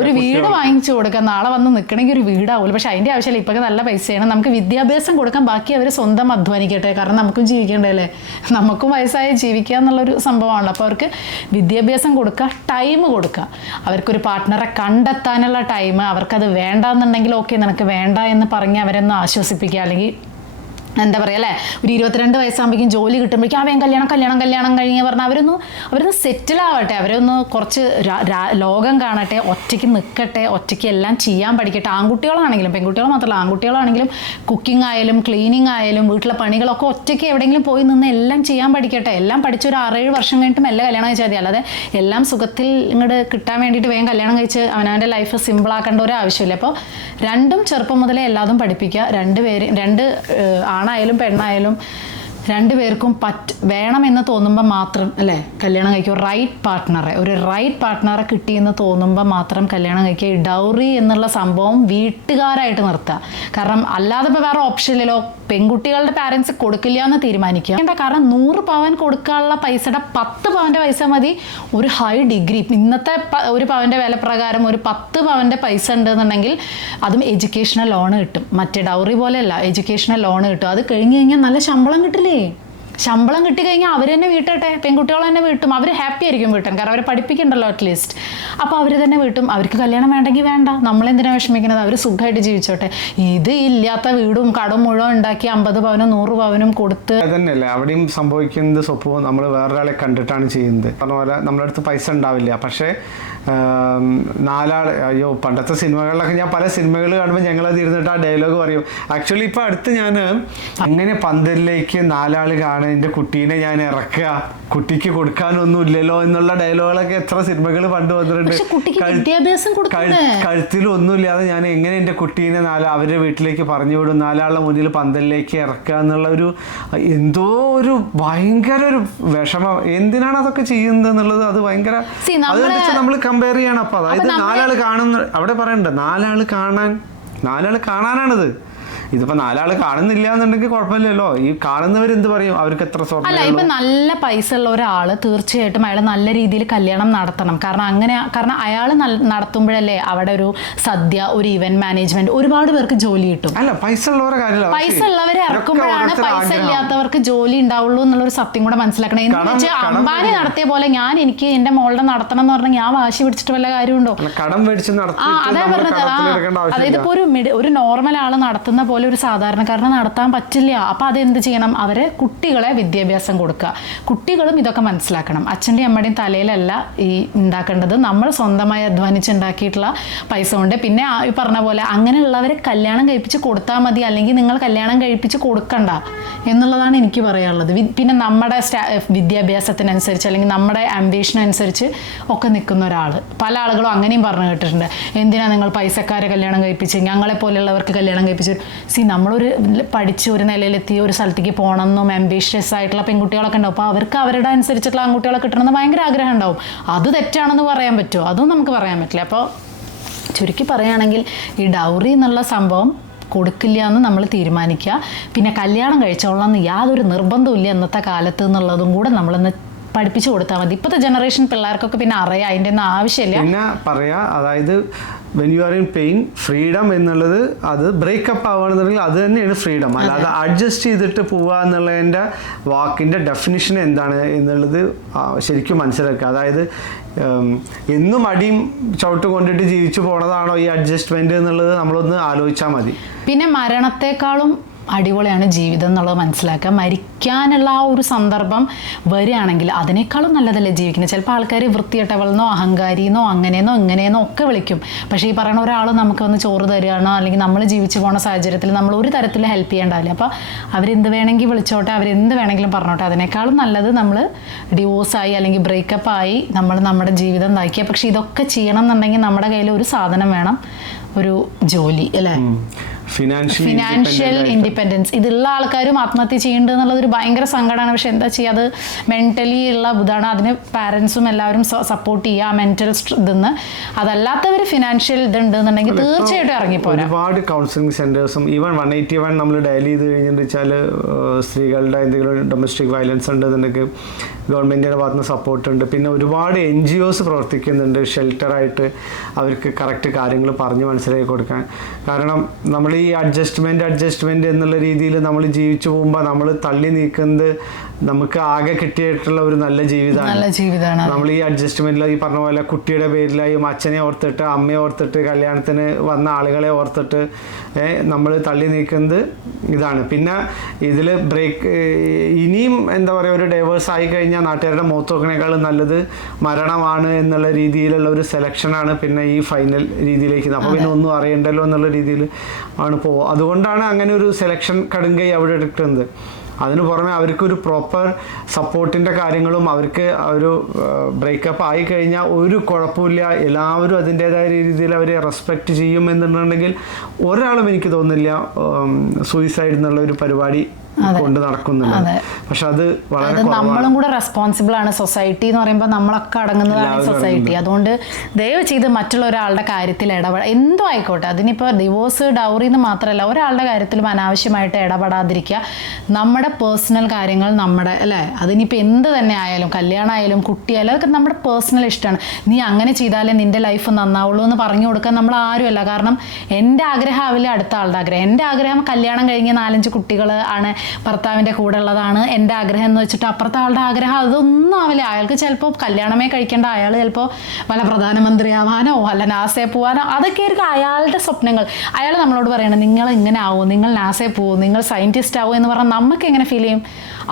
ഒരു വീട് വാങ്ങിച്ചു കൊടുക്കാൻ. നാളെ വന്ന് നിൽക്കണമെങ്കിൽ ഒരു വീടാവുമല്ലോ. പക്ഷെ അതിൻ്റെ ആവശ്യമില്ല. ഇപ്പൊക്കെ നല്ല പൈസയാണ്. നമുക്ക് വിദ്യാഭ്യാസം കൊടുക്കാൻ, ബാക്കി അവർ സ്വന്തം അധ്വാനിക്കട്ടെ. കാരണം നമുക്കും ജീവിക്കണ്ടല്ലേ, നമുക്കും വയസ്സായി ജീവിക്കുക എന്നുള്ളൊരു സംഭവമാണല്ലോ. അപ്പോൾ അവർക്ക് വിദ്യാഭ്യാസം കൊടുക്കുക, ടൈം കൊടുക്കുക, അവർക്കൊരു പാർട്ട്ണറെ കണ്ടെത്താനുള്ള ടൈം. അവർക്കത് വേണ്ടാന്നുണ്ടെങ്കിൽ ഓക്കെ, നിനക്ക് വേണ്ട എന്ന് പറഞ്ഞ് അവരൊന്ന് ആശ്വസിപ്പിക്കുക, അല്ലെങ്കിൽ എന്താ പറയുക അല്ലേ, ഒരു 22 വയസ്സാകുമ്പോഴേക്കും ജോലി കിട്ടുമ്പോഴേക്കും അവൻ കല്യാണം കഴിഞ്ഞ് പറഞ്ഞാൽ അവരൊന്ന് സെറ്റിൽ ആവട്ടെ, അവരൊന്ന് കുറച്ച് ലോകം കാണട്ടെ, ഒറ്റയ്ക്ക് നിൽക്കട്ടെ, ഒറ്റയ്ക്ക് എല്ലാം ചെയ്യാൻ പഠിക്കട്ടെ. ആൺകുട്ടികളാണെങ്കിലും പെൺകുട്ടികൾ മാത്രമല്ല, ആൺകുട്ടികളാണെങ്കിലും കുക്കിംഗ് ആയാലും ക്ലീനിങ് ആയാലും വീട്ടിലെ പണികളൊക്കെ ഒറ്റയ്ക്ക് എവിടെയെങ്കിലും പോയി നിന്ന് എല്ലാം ചെയ്യാൻ പഠിക്കട്ടെ. എല്ലാം പഠിച്ച് ഒരു 6-7 വർഷം കഴിഞ്ഞിട്ടും എല്ലാം കല്യാണം കഴിച്ചാൽ മതി. അല്ലാതെ എല്ലാം സുഖത്തിൽ ഇങ്ങോട്ട് കിട്ടാൻ വേണ്ടിയിട്ട് വേഗം കല്യാണം കഴിച്ച് അവനവൻ്റെ ലൈഫ് സിമ്പിളാക്കേണ്ട ഒരു ആവശ്യമില്ല. അപ്പോൾ രണ്ടും ചെറുപ്പം മുതലേ എല്ലാതും പഠിപ്പിക്കുക. രണ്ട് ആണായാലും പെണ്ണായാലും രണ്ടുപേർക്കും വേണമെന്ന് തോന്നുമ്പോൾ മാത്രം അല്ലേ കല്യാണം കഴിക്കുക. ഒരു റൈറ്റ് പാർട്ട്ണറെ കിട്ടിയെന്ന് തോന്നുമ്പോൾ മാത്രം കല്യാണം കഴിക്കുക. ഈ ഡൗറി എന്നുള്ള സംഭവം വീട്ടുകാരായിട്ട് നിർത്തുക. കാരണം അല്ലാതെ ഇപ്പോൾ വേറെ ഓപ്ഷൻ ഇല്ലല്ലോ. പെൺകുട്ടികളുടെ പാരൻസ് കൊടുക്കില്ല എന്ന് തീരുമാനിക്കുക. കാരണം 100 പവൻ കൊടുക്കാനുള്ള പൈസയുടെ 10 പവൻ്റെ പൈസ മതി ഒരു ഹൈ ഡിഗ്രി. ഇന്നത്തെ ഒരു പവൻ്റെ വില പ്രകാരം ഒരു 10 പവൻ്റെ പൈസ ഉണ്ടെന്നുണ്ടെങ്കിൽ അതും എഡ്യൂക്കേഷണൽ ലോൺ കിട്ടും. മറ്റേ ഡൗറി പോലെയല്ല, എഡ്യൂക്കേഷണൽ ലോൺ കിട്ടും. അത് കഴിഞ്ഞ് കഴിഞ്ഞാൽ നല്ല ശമ്പളം കിട്ടില്ലേ. ശമ്പളം കിട്ടിക്കഴിഞ്ഞാൽ അവർ തന്നെ വീട്ടട്ടെ, പെൺകുട്ടികൾ തന്നെ വീട്ടും. അവർ ഹാപ്പി ആയിരിക്കും വീട്ടാൻ, കാരണം അവരെ പഠിപ്പിക്കണ്ടല്ലോ അറ്റ്ലീസ്റ്റ്. അപ്പോൾ അവർ തന്നെ വീട്ടും. അവർക്ക് കല്യാണം വേണ്ടെങ്കിൽ വേണ്ട, നമ്മളെന്തിനാണ് വിഷമിക്കുന്നത്, അവർ സുഖമായിട്ട് ജീവിച്ചോട്ടെ. ഇത് ഇല്ലാത്ത വീടും കടം മുഴുവൻ ഉണ്ടാക്കി 50 പവനും 100 പവനും കൊടുത്ത് തന്നെയല്ലേ അവിടെയും സംഭവിക്കുന്നത്. സ്വപ്നവും നമ്മൾ വേറൊരാളെ കണ്ടിട്ടാണ് ചെയ്യുന്നത്. പറഞ്ഞ പോലെ നമ്മുടെ അടുത്ത് പൈസ ഉണ്ടാവില്ല, പക്ഷേ 4 അയ്യോ പണ്ടത്തെ സിനിമകളിലൊക്കെ ഞാൻ പല സിനിമകൾ കാണുമ്പോൾ ഞങ്ങളത് ഇരുന്നിട്ട് ആ ഡയലോഗ് പറയും. ആക്ച്വലി ഇപ്പോൾ അടുത്ത് ഞാൻ അങ്ങനെ പന്തലിലേക്ക് 4 ആൾ കാണുക, എൻ്റെ കുട്ടീനെ ഞാൻ ഇറക്കുക, കുട്ടിക്ക് കൊടുക്കാനൊന്നും ഇല്ലല്ലോ എന്നുള്ള ഡയലോഗുകളൊക്കെ എത്ര സിനിമകൾ പണ്ട് വന്നിട്ടുണ്ട്. കഴുത്തിലൊന്നുമില്ലാതെ ഞാൻ എങ്ങനെ എൻ്റെ കുട്ടീനെ അവരുടെ വീട്ടിലേക്ക് പറഞ്ഞു വിടും, 4 ആളുടെ മുന്നിൽ പന്തലിലേക്ക് ഇറക്കുക എന്നുള്ള ഒരു എന്തോ ഒരു ഭയങ്കര ഒരു വിഷമം. എന്തിനാണ് അതൊക്കെ ചെയ്യുന്നത് എന്നുള്ളത് അത് ഭയങ്കര അത് നമ്മൾ കമ്പയർ ചെയ്യണം. അപ്പൊ അതായത് 4 ആൾ കാണുന്ന അവിടെ പറയണ്ട, 4 ആൾ കാണാനാണിത്. ഇതിപ്പോ 4 ആൾ കാണുന്നില്ല എന്നുണ്ടെങ്കിൽ കുഴപ്പമില്ലല്ലോ. ഈ കാണുന്നവർ എന്ത് പറയും, അവർക്ക് എത്ര സ്വർണ്ണം. അല്ല, ഇപ്പൊ നല്ല പൈസ ഉള്ള ഒരാള് തീർച്ചയായിട്ടും അയാൾ നല്ല രീതിയിൽ കല്യാണം നടത്തണം. കാരണം അയാൾ നടത്തുമ്പോഴല്ലേ അവിടെ ഒരു സദ്യ, ഒരു ഇവന്റ് മാനേജ്മെന്റ്, ഒരുപാട് പേർക്ക് ജോലി കിട്ടും. അല്ല, പൈസ ഉള്ളവരെ കാര്യമില്ല, പൈസ ഉള്ളവരെ ഇറക്കുമ്പോഴാണ് പൈസ ഇല്ലാത്തവർക്ക് ജോലി ഉണ്ടാവുള്ളൂ എന്നുള്ളൊരു സത്യം കൂടെ മനസ്സിലാക്കണം. എന്ന് വെച്ചാൽ അംബാനി നടത്തിയ പോലെ എനിക്ക് എന്റെ മോളുടെ നടത്തണം എന്ന് പറഞ്ഞാൽ ഞാൻ വാശി പിടിച്ചിട്ട് വല്ല കാര്യമുണ്ടോ? കടം മേടിച്ച് അതേ പറഞ്ഞത്. അതായത് ഇപ്പൊ ഒരു നോർമൽ ആള് നടത്തുന്ന പോലെ ഒരു സാധാരണക്കാരനെ നടത്താൻ പറ്റില്ല. അപ്പൊ അതെന്ത് ചെയ്യണം, അവരെ കുട്ടികളെ വിദ്യാഭ്യാസം കൊടുക്കുക. കുട്ടികളും ഇതൊക്കെ മനസ്സിലാക്കണം. അച്ഛൻ്റെയും അമ്മയുടെയും തലയിലല്ല ഈ ഉണ്ടാക്കേണ്ടത്, നമ്മൾ സ്വന്തമായി അധ്വാനിച്ചുണ്ടാക്കിയിട്ടുള്ള പൈസ കൊണ്ട്. പിന്നെ ഈ പറഞ്ഞ പോലെ അങ്ങനെയുള്ളവരെ കല്യാണം കഴിപ്പിച്ച് കൊടുത്താൽ മതി, അല്ലെങ്കിൽ നിങ്ങൾ കല്യാണം കഴിപ്പിച്ച് കൊടുക്കണ്ട എന്നുള്ളതാണ് എനിക്ക് പറയാനുള്ളത്. പിന്നെ നമ്മുടെ വിദ്യാഭ്യാസത്തിനനുസരിച്ച് അല്ലെങ്കിൽ നമ്മുടെ ആംബിഷനനുസരിച്ച് ഒക്കെ നിൽക്കുന്ന ഒരാൾ. പല ആളുകളും അങ്ങനെയും പറഞ്ഞു കേട്ടിട്ടുണ്ട്, എന്തിനാ നിങ്ങൾ പൈസക്കാരെ കല്യാണം കഴിപ്പിച്ച് ഞങ്ങളെ പോലെയുള്ളവർക്ക് കല്യാണം കഴിപ്പിച്ച്. നമ്മളൊരു പഠിച്ച് ഒരു നിലയിലെത്തി ഒരു സ്ഥലത്തേക്ക് പോകണമെന്നും ആംബിഷ്യസ് ആയിട്ടുള്ള പെൺകുട്ടികളൊക്കെ ഉണ്ടാവും. അപ്പോൾ അവർക്ക് അവരുടെ അനുസരിച്ചിട്ടുള്ള ആൺകുട്ടികളെ കിട്ടണമെന്ന് ഭയങ്കര ആഗ്രഹം ഉണ്ടാവും. അത് തെറ്റാണെന്ന് പറയാൻ പറ്റുമോ? അതും നമുക്ക് പറയാൻ പറ്റില്ല. അപ്പോൾ ചുരുക്കി പറയുകയാണെങ്കിൽ ഈ ഡൗറി എന്നുള്ള സംഭവം കൊടുക്കില്ല എന്ന് നമ്മൾ തീരുമാനിക്കുക. പിന്നെ കല്യാണം കഴിച്ചോളാം എന്ന് യാതൊരു നിർബന്ധവും ഇല്ല ഇന്നത്തെ കാലത്ത് എന്നുള്ളതും കൂടെ നമ്മളൊന്ന് പഠിപ്പിച്ചു കൊടുത്താൽ മതി. ഇപ്പോഴത്തെ ജനറേഷൻ പിള്ളേർക്കൊക്കെ പിന്നെ അറിയാം, അതിൻ്റെ ഒന്നും ആവശ്യമില്ല. പിന്നെ പറയാ, അതായത് when you are in pain, freedom എന്നുള്ളത് അത് ബ്രേക്കപ്പ് ആവുകയാണെന്നുണ്ടെങ്കിൽ അത് തന്നെയാണ് ഫ്രീഡം. അല്ലാതെ അഡ്ജസ്റ്റ് ചെയ്തിട്ട് പോവുക എന്നുള്ളതിൻ്റെ വാക്കിൻ്റെ ഡെഫിനിഷൻ എന്താണ് എന്നുള്ളത് ശരിക്കും മനസ്സിലാക്കുക. അതായത് എന്നും അടിയും ചവിട്ട് കൊണ്ടിട്ട് ജീവിച്ചു പോണതാണോ ഈ അഡ്ജസ്റ്റ്മെന്റ് എന്നുള്ളത് നമ്മളൊന്ന് ആലോചിച്ചാൽ മതി. പിന്നെ മരണത്തെക്കാളും അടിപൊളിയാണ് ജീവിതം എന്നുള്ളത് മനസ്സിലാക്കുക. മരിക്കാനുള്ള ആ ഒരു സന്ദർഭം വരികയാണെങ്കിൽ അതിനേക്കാളും നല്ലതല്ലേ ജീവിക്കുന്നത്. ചിലപ്പോൾ ആൾക്കാർ വൃത്തികെട്ടവളെന്നോ അഹങ്കാരിന്നോ അങ്ങനെയെന്നോ ഇങ്ങനെയെന്നോ ഒക്കെ വിളിക്കും. പക്ഷേ ഈ പറയുന്ന ഒരാൾ നമുക്ക് വന്ന് ചോറ് തരികയാണോ അല്ലെങ്കിൽ നമ്മൾ ജീവിച്ചു പോകുന്ന സാഹചര്യത്തിൽ നമ്മൾ ഒരു തരത്തിൽ ഹെൽപ്പ് ചെയ്യേണ്ടാവില്ല. അപ്പോൾ അവരെന്ത് വേണമെങ്കിൽ വിളിച്ചോട്ടെ, അവരെന്ത് വേണമെങ്കിലും പറഞ്ഞോട്ടെ. അതിനേക്കാളും നല്ലത് നമ്മൾ ഡിവോഴ്സായി അല്ലെങ്കിൽ ബ്രേക്കപ്പ് ആയി നമ്മൾ നമ്മുടെ ജീവിതം നയിക്കുക. പക്ഷെ ഇതൊക്കെ ചെയ്യണം എന്നുണ്ടെങ്കിൽ നമ്മുടെ കയ്യിൽ ഒരു സാധനം വേണം, ഒരു ജോലി, അല്ലേ? Financial independence. ഇതുള്ള ആൾക്കാരും ആത്മഹത്യ ചെയ്യുന്നുണ്ട് എന്നുള്ളത് ഒരു ഭയങ്കര സങ്കടമാണ്. പക്ഷെ എന്താ ചെയ്യുക, അത് മെൻ്റലി ഉള്ള ഇതാണ്. അതിന് പാരൻസും എല്ലാവരും സപ്പോർട്ട് ചെയ്യുക മെൻ്റൽ ഇതിന്ന്. അതല്ലാത്തവർ ഫിനാൻഷ്യൽ ഇതുണ്ട് എന്നുണ്ടെങ്കിൽ തീർച്ചയായിട്ടും ഇറങ്ങിപ്പോരാ. ഒരുപാട് കൗൺസിലിംഗ് സെന്റേഴ്സും ഈവൻ 181 നമ്മൾ ഡയൽ ചെയ്ത് കഴിഞ്ഞിട്ട് വെച്ചാൽ സ്ത്രീകളുടെ എന്തെങ്കിലും ഡൊമസ്റ്റിക് വയലൻസ് ഉണ്ടെന്നുണ്ടെങ്കിൽ ഗവൺമെൻറ്റിൻ്റെ ഭാഗത്ത് നിന്ന് സപ്പോർട്ട് ഉണ്ട്. പിന്നെ ഒരുപാട് NGOs പ്രവർത്തിക്കുന്നുണ്ട് ഷെൽട്ടറായിട്ട് അവർക്ക് കറക്റ്റ് കാര്യങ്ങൾ പറഞ്ഞ് മനസ്സിലാക്കി കൊടുക്കാൻ. കാരണം നമ്മൾ നമ്മൾ ഈ അഡ്ജസ്റ്റ്മെൻറ്റ് എന്നുള്ള രീതിയിൽ നമ്മൾ ജീവിച്ചു പോകുമ്പോൾ നമ്മൾ തള്ളി നീക്കുന്നത് നമുക്ക് ആകെ കിട്ടിയിട്ടുള്ള ഒരു നല്ല ജീവിതമാണ്. നമ്മൾ ഈ അഡ്ജസ്റ്റ്മെൻറ്റിൽ ഈ പറഞ്ഞ പോലെ കുട്ടിയുടെ പേരിലായും അച്ഛനെ ഓർത്തിട്ട് അമ്മയെ ഓർത്തിട്ട് കല്യാണത്തിന് വന്ന ആളുകളെ ഓർത്തിട്ട് നമ്മൾ തള്ളി നീക്കുന്നത് ഇതാണ്. പിന്നെ ഇതിൽ ഇനിയും എന്താ പറയുക, ഒരു ഡൈവേഴ്സ് ആയി കഴിഞ്ഞാൽ നാട്ടുകാരുടെ മുഖത്ത് നോക്കണേക്കാളും നല്ലത് മരണമാണ് എന്നുള്ള രീതിയിലുള്ള ഒരു സെലക്ഷനാണ് പിന്നെ ഈ ഫൈനൽ രീതിയിലേക്ക്. അപ്പോൾ പിന്നെ ഒന്നും അറിയണ്ടല്ലോ എന്നുള്ള രീതിയിൽ ആണ് പോവുക. അതുകൊണ്ടാണ് അങ്ങനെ ഒരു സെലക്ഷൻ കടുങ്കൈ അവിടെ എടുക്കുന്നത്. അതിന് പുറമെ അവർക്കൊരു പ്രോപ്പർ സപ്പോർട്ടിൻ്റെ കാര്യങ്ങളും, അവർക്ക് ഒരു ബ്രേക്കപ്പ് ആയി കഴിഞ്ഞാൽ ഒരു കുഴപ്പമില്ല, എല്ലാവരും അതിൻ്റേതായ രീതിയിൽ അവരെ റെസ്പെക്റ്റ് ചെയ്യും എന്നുണ്ടെങ്കിൽ ഒരാളും എനിക്ക് തോന്നുന്നില്ല സൂയിസൈഡ് എന്നുള്ള ഒരു പരിപാടി കൊണ്ട് നടക്കുന്നുണ്ട്. പക്ഷെ അത് വളരെ നമ്മളും കൂടെ റെസ്പോൺസിബിൾ ആണ്. സൊസൈറ്റി എന്ന് പറയുമ്പോൾ നമ്മളൊക്കെ അടങ്ങുന്നതാണ് സൊസൈറ്റി. അതുകൊണ്ട് ദയവ് ചെയ്ത് മറ്റുള്ള ഒരാളുടെ കാര്യത്തിൽ എന്തോ ആയിക്കോട്ടെ, അതിനിപ്പോൾ ഡിവോഴ്സ് ഡൗറി എന്ന് മാത്രമല്ല, ഒരാളുടെ കാര്യത്തിലും അനാവശ്യമായിട്ട് ഇടപെടാതിരിക്കുക. നമ്മുടെ പേഴ്സണൽ കാര്യങ്ങൾ നമ്മുടെ അല്ലേ, അതിനിപ്പോൾ എന്ത് തന്നെ ആയാലും, കല്യാണം ആയാലും കുട്ടിയായാലും, അതൊക്കെ നമ്മുടെ പേഴ്സണൽ ഇഷ്ടമാണ്. നീ അങ്ങനെ ചെയ്താലേ നിന്റെ ലൈഫ് നന്നാവുള്ളൂ എന്ന് പറഞ്ഞു കൊടുക്കാൻ നമ്മൾ ആരുമല്ല. കാരണം എൻ്റെ ആഗ്രഹം ആവില്ല അടുത്ത ആളുടെ ആഗ്രഹം. എൻ്റെ ആഗ്രഹം കല്യാണം കഴിഞ്ഞ് 4-5 കുട്ടികൾ ആണ്, ഭർത്താവിൻ്റെ കൂടെ ഉള്ളതാണ് എൻ്റെ ആഗ്രഹം എന്ന് വെച്ചിട്ട് അപ്പുറത്തെ ആളുടെ ആഗ്രഹം അതൊന്നും ആവില്ല. അയാൾക്ക് ചിലപ്പോൾ കല്യാണമേ കഴിക്കേണ്ട, അയാൾ ചിലപ്പോൾ വല്ല പ്രധാനമന്ത്രിയാവാനോ അല്ല നാസയെ പോവാനോ, അതൊക്കെ ആയിരിക്കും അയാളുടെ സ്വപ്നങ്ങൾ. അയാൾ നമ്മളോട് പറയണം നിങ്ങൾ ഇങ്ങനെ ആവും, നിങ്ങൾ നാസയെ പോവും, നിങ്ങൾ സയൻറ്റിസ്റ്റ് ആവും എന്ന് പറഞ്ഞാൽ നമുക്ക് എങ്ങനെ ഫീൽ ചെയ്യും?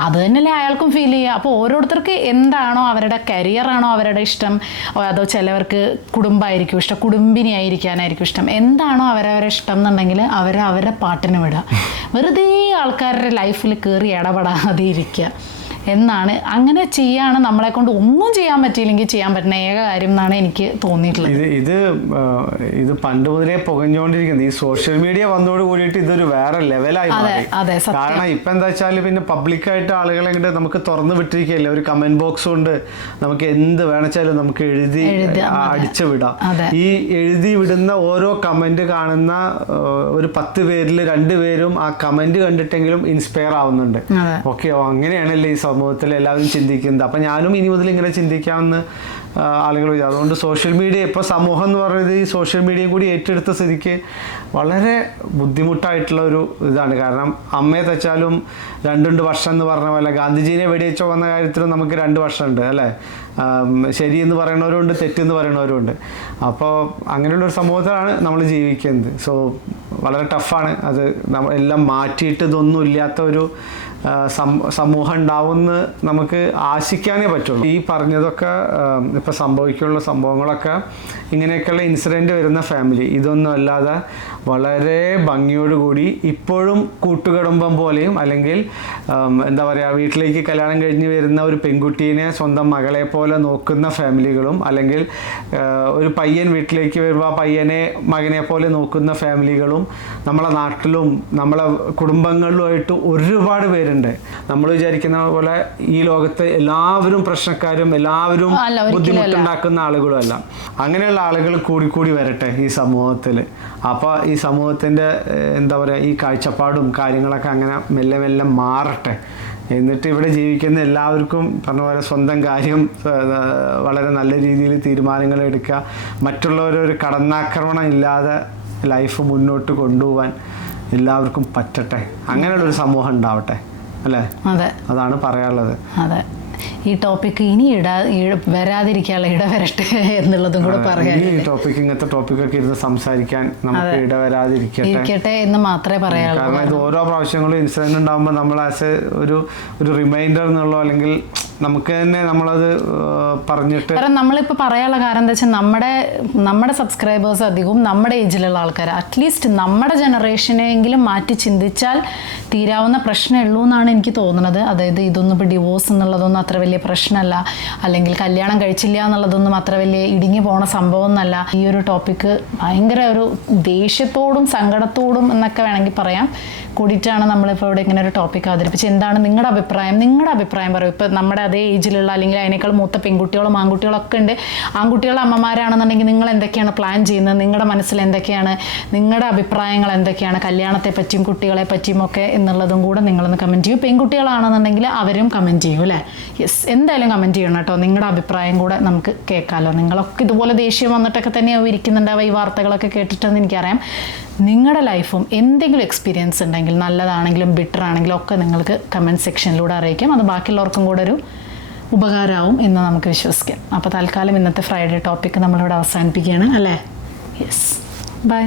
അത് തന്നെയല്ലേ അയാൾക്കും ഫീൽ ചെയ്യുക. അപ്പോൾ ഓരോരുത്തർക്ക് എന്താണോ അവരുടെ കരിയറാണോ അവരുടെ ഇഷ്ടം, അതോ ചിലവർക്ക് കുടുംബമായിരിക്കും ഇഷ്ടം, കുടുംബിനി ആയിരിക്കാനായിരിക്കും ഇഷ്ടം, എന്താണോ അവരവരെ ഇഷ്ടം എന്നുണ്ടെങ്കിൽ അവരുടെ പാട്ടിന് വിടുക. വെറുതെ ആൾക്കാരുടെ ലൈഫിൽ കയറി ഇടപെടാതെ ഇരിക്കുക എന്നാണ്. അങ്ങനെ ചെയ്യാണ് നമ്മളെ കൊണ്ട് ഒന്നും ചെയ്യാൻ പറ്റിയില്ലെങ്കിൽ ചെയ്യാൻ പറ്റുന്ന ഏക കാര്യം എന്നാണ് എനിക്ക് തോന്നിയിട്ടുള്ളത്. ഇത് പണ്ട് മുതലേ പുകഞ്ഞുകൊണ്ടിരിക്കുന്നത് ഈ സോഷ്യൽ മീഡിയ വന്നതോട് കൂടിയിട്ട് ഇതൊരു വേറെ ലെവലായി മാറി. കാരണം ഇപ്പം എന്താ വെച്ചാൽ പിന്നെ പബ്ലിക്കായിട്ട് ആളുകളെ കൊണ്ട് നമുക്ക് തുറന്നു വിട്ടിരിക്കുകയല്ലേ, ഒരു കമന്റ് ബോക്സ് കൊണ്ട് നമുക്ക് എന്ത് വേണമെച്ചാലും നമുക്ക് എഴുതി അടിച്ചു വിടാം. ഈ എഴുതി വിടുന്ന ഓരോ കമന്റ് കാണുന്ന ഒരു 10 പേരിൽ 2 പേരും ആ കമന്റ് കണ്ടിട്ടെങ്കിലും ഇൻസ്പയർ ആവുന്നുണ്ട്. ഓക്കെ, അങ്ങനെയാണല്ലേ ഈ സമൂഹത്തിൽ എല്ലാവരും ചിന്തിക്കുന്നത്. അപ്പം ഞാനും ഇനി മുതൽ ഇങ്ങനെ ചിന്തിക്കാമെന്ന് ആളുകൾ വിചാരിച്ചു. അതുകൊണ്ട് സോഷ്യൽ മീഡിയ ഇപ്പോൾ സമൂഹം എന്ന് പറയുന്നത് ഈ സോഷ്യൽ മീഡിയയും കൂടി ഏറ്റെടുത്ത സ്ഥിതിക്ക് വളരെ ബുദ്ധിമുട്ടായിട്ടുള്ള ഒരു ഇതാണ്. കാരണം അമ്മയെ തെച്ചാലും 2 വർഷം എന്ന് പറഞ്ഞ പോലെ ഗാന്ധിജീനെ വെടിവെച്ചോ വന്ന കാര്യത്തിലും നമുക്ക് 2 വർഷമുണ്ട് അല്ലേ. ശരിയെന്ന് പറയുന്നവരുണ്ട്, തെറ്റെന്ന് പറയുന്നവരുണ്ട്. അപ്പോൾ അങ്ങനെയുള്ളൊരു സമൂഹത്തിലാണ് നമ്മൾ ജീവിക്കുന്നത്. സോ വളരെ ടഫാണ് അത്. എല്ലാം മാറ്റിയിട്ട് ഇതൊന്നും ഇല്ലാത്ത ഒരു സമൂഹം ഉണ്ടാവുമെന്ന് നമുക്ക് ആശിക്കാനേ പറ്റുള്ളൂ. ഈ പറഞ്ഞതൊക്കെ ഇപ്പം സംഭവിക്കാനുള്ള സംഭവങ്ങളൊക്കെ ഇങ്ങനെയൊക്കെയുള്ള ഇൻസിഡൻറ്റ് വരുന്ന ഫാമിലി, ഇതൊന്നും അല്ലാതെ വളരെ ഭംഗിയോടുകൂടി ഇപ്പോഴും കൂട്ടുകുടുംബം പോലെയും, അല്ലെങ്കിൽ എന്താ പറയുക, വീട്ടിലേക്ക് കല്യാണം കഴിഞ്ഞ് വരുന്ന ഒരു പെൺകുട്ടീനെ സ്വന്തം മകളെ പോലെ നോക്കുന്ന ഫാമിലികളും, അല്ലെങ്കിൽ ഒരു പയ്യൻ വീട്ടിലേക്ക് വരുമ്പോൾ ആ പയ്യനെ മകനെ പോലെ നോക്കുന്ന ഫാമിലികളും നമ്മളെ നാട്ടിലും നമ്മളെ കുടുംബങ്ങളിലുമായിട്ട് ഒരുപാട് പേരുണ്ട്. നമ്മൾ വിചാരിക്കുന്ന പോലെ ഈ ലോകത്ത് എല്ലാവരും പ്രശ്നക്കാരും എല്ലാവരും ബുദ്ധിമുട്ടുണ്ടാക്കുന്ന ആളുകളും അല്ല. അങ്ങനെയുള്ള ആളുകൾ കൂടി വരട്ടെ ഈ സമൂഹത്തിൽ. അപ്പോൾ ഈ സമൂഹത്തിൻ്റെ എന്താ പറയുക, ഈ കാഴ്ചപ്പാടും കാര്യങ്ങളൊക്കെ അങ്ങനെ മെല്ലെ മെല്ലെ മാറട്ടെ. എന്നിട്ട് ഇവിടെ ജീവിക്കുന്ന എല്ലാവർക്കും പറഞ്ഞ പോലെ സ്വന്തം കാര്യം വളരെ നല്ല രീതിയിൽ തീരുമാനങ്ങൾ എടുക്കുക, മറ്റുള്ളവരൊരു കടന്നാക്രമണം ഇല്ലാതെ ലൈഫ് മുന്നോട്ട് കൊണ്ടുപോകാൻ എല്ലാവർക്കും പറ്റട്ടെ. അങ്ങനെയുള്ളൊരു സമൂഹം ഉണ്ടാവട്ടെ അല്ലേ? അതാണ് പറയാനുള്ളത്. അതെ, ഈ ടോപ്പിക്ക് ഇനി വരാതിരിക്കാനുള്ള ഇടവരട്ടെ എന്നുള്ളതും കൂടെ പറയാം. ഇങ്ങനത്തെ ടോപ്പിക്കൊക്കെ ഇരുന്ന് സംസാരിക്കാൻ നമുക്ക് ഇടവരാതിരിക്കട്ടെ എന്ന് മാത്രമേ പറയാനുള്ളൂ. കാരണം ഇത് ഓരോ പ്രാവശ്യങ്ങളും ഇൻസിഡന്റ് ഉണ്ടാകുമ്പോൾ നമ്മൾ ആസ് ഒരു റിമൈൻഡർ എന്നുള്ള, അല്ലെങ്കിൽ നമുക്ക് തന്നെ നമ്മളത് പറഞ്ഞിട്ട്, കാരണം നമ്മളിപ്പോൾ പറയാനുള്ള കാരണം എന്താ വെച്ചാൽ നമ്മുടെ സബ്സ്ക്രൈബേഴ്സ് അധികവും നമ്മുടെ ഏജിലുള്ള ആൾക്കാർ, അറ്റ്ലീസ്റ്റ് നമ്മുടെ ജനറേഷനെങ്കിലും മാറ്റി ചിന്തിച്ചാൽ തീരാവുന്ന പ്രശ്നമേ ഉള്ളൂ എന്നാണ് എനിക്ക് തോന്നുന്നത്. അതായത് ഇതൊന്നും ഇപ്പോൾ ഡിവോഴ്സ് എന്നുള്ളതൊന്നും അത്ര വലിയ പ്രശ്നമല്ല, അല്ലെങ്കിൽ കല്യാണം കഴിച്ചില്ല എന്നുള്ളതൊന്നും അത്ര വലിയ ഇടുങ്ങി പോണ സംഭവം എന്നല്ല. ഈ ഒരു ടോപ്പിക്ക് ഭയങ്കര ഒരു ദേഷ്യത്തോടും സങ്കടത്തോടും എന്നൊക്കെ വേണമെങ്കിൽ പറയാം കൂടിയിട്ടാണ് നമ്മളിപ്പോൾ ഇവിടെ ഇങ്ങനെ ഒരു ടോപ്പിക്ക് അവതരിപ്പിച്ച്. എന്താണ് നിങ്ങളുടെ അഭിപ്രായം പറയും. ഇപ്പോൾ നമ്മുടെ അതേ ഏജിലുള്ള അല്ലെങ്കിൽ അതിനേക്കാൾ മൂത്ത പെൺകുട്ടികളും ആൺകുട്ടികളൊക്കെ ഉണ്ട്. ആൺകുട്ടികളുടെ അമ്മമാരാണെന്നുണ്ടെങ്കിൽ നിങ്ങൾ എന്തൊക്കെയാണ് പ്ലാൻ ചെയ്യുന്നത്, നിങ്ങളുടെ മനസ്സിൽ എന്തൊക്കെയാണ്, നിങ്ങളുടെ അഭിപ്രായങ്ങൾ എന്തൊക്കെയാണ് കല്യാണത്തെ പറ്റിയും കുട്ടികളെ പറ്റിയും ഒക്കെ എന്നുള്ളതും കൂടെ നിങ്ങളൊന്ന് കമൻറ്റ് ചെയ്യും. പെൺകുട്ടികളാണെന്നുണ്ടെങ്കിൽ അവരും കമൻറ്റ് ചെയ്യും അല്ലേ? യെസ്, എന്തായാലും കമൻറ്റ് ചെയ്യണം കേട്ടോ. നിങ്ങളുടെ അഭിപ്രായം കൂടെ നമുക്ക് കേൾക്കാമല്ലോ. നിങ്ങളൊക്കെ ഇതുപോലെ ദേഷ്യം വന്നിട്ടൊക്കെ തന്നെയാവും ഇരിക്കുന്നുണ്ടാവുക ഈ വാർത്തകളൊക്കെ കേട്ടിട്ടെന്ന് എനിക്കറിയാം. നിങ്ങളുടെ ലൈഫും എന്തെങ്കിലും എക്സ്പീരിയൻസ് ഉണ്ടെങ്കിൽ നല്ലതാണെങ്കിലും ബിറ്റർ ആണെങ്കിലും ഒക്കെ നിങ്ങൾക്ക് കമൻറ്റ് സെക്ഷനിലൂടെ അറിയിക്കാം. അത് ബാക്കിയുള്ളവർക്കും കൂടെ ഒരു ഉപകാരമാവും എന്ന് നമുക്ക് വിശ്വസിക്കാം. അപ്പോൾ തൽക്കാലം ഇന്നത്തെ ഫ്രൈഡേ ടോപ്പിക്ക് നമ്മളിവിടെ അവസാനിപ്പിക്കുകയാണ് അല്ലേ? Yes, by.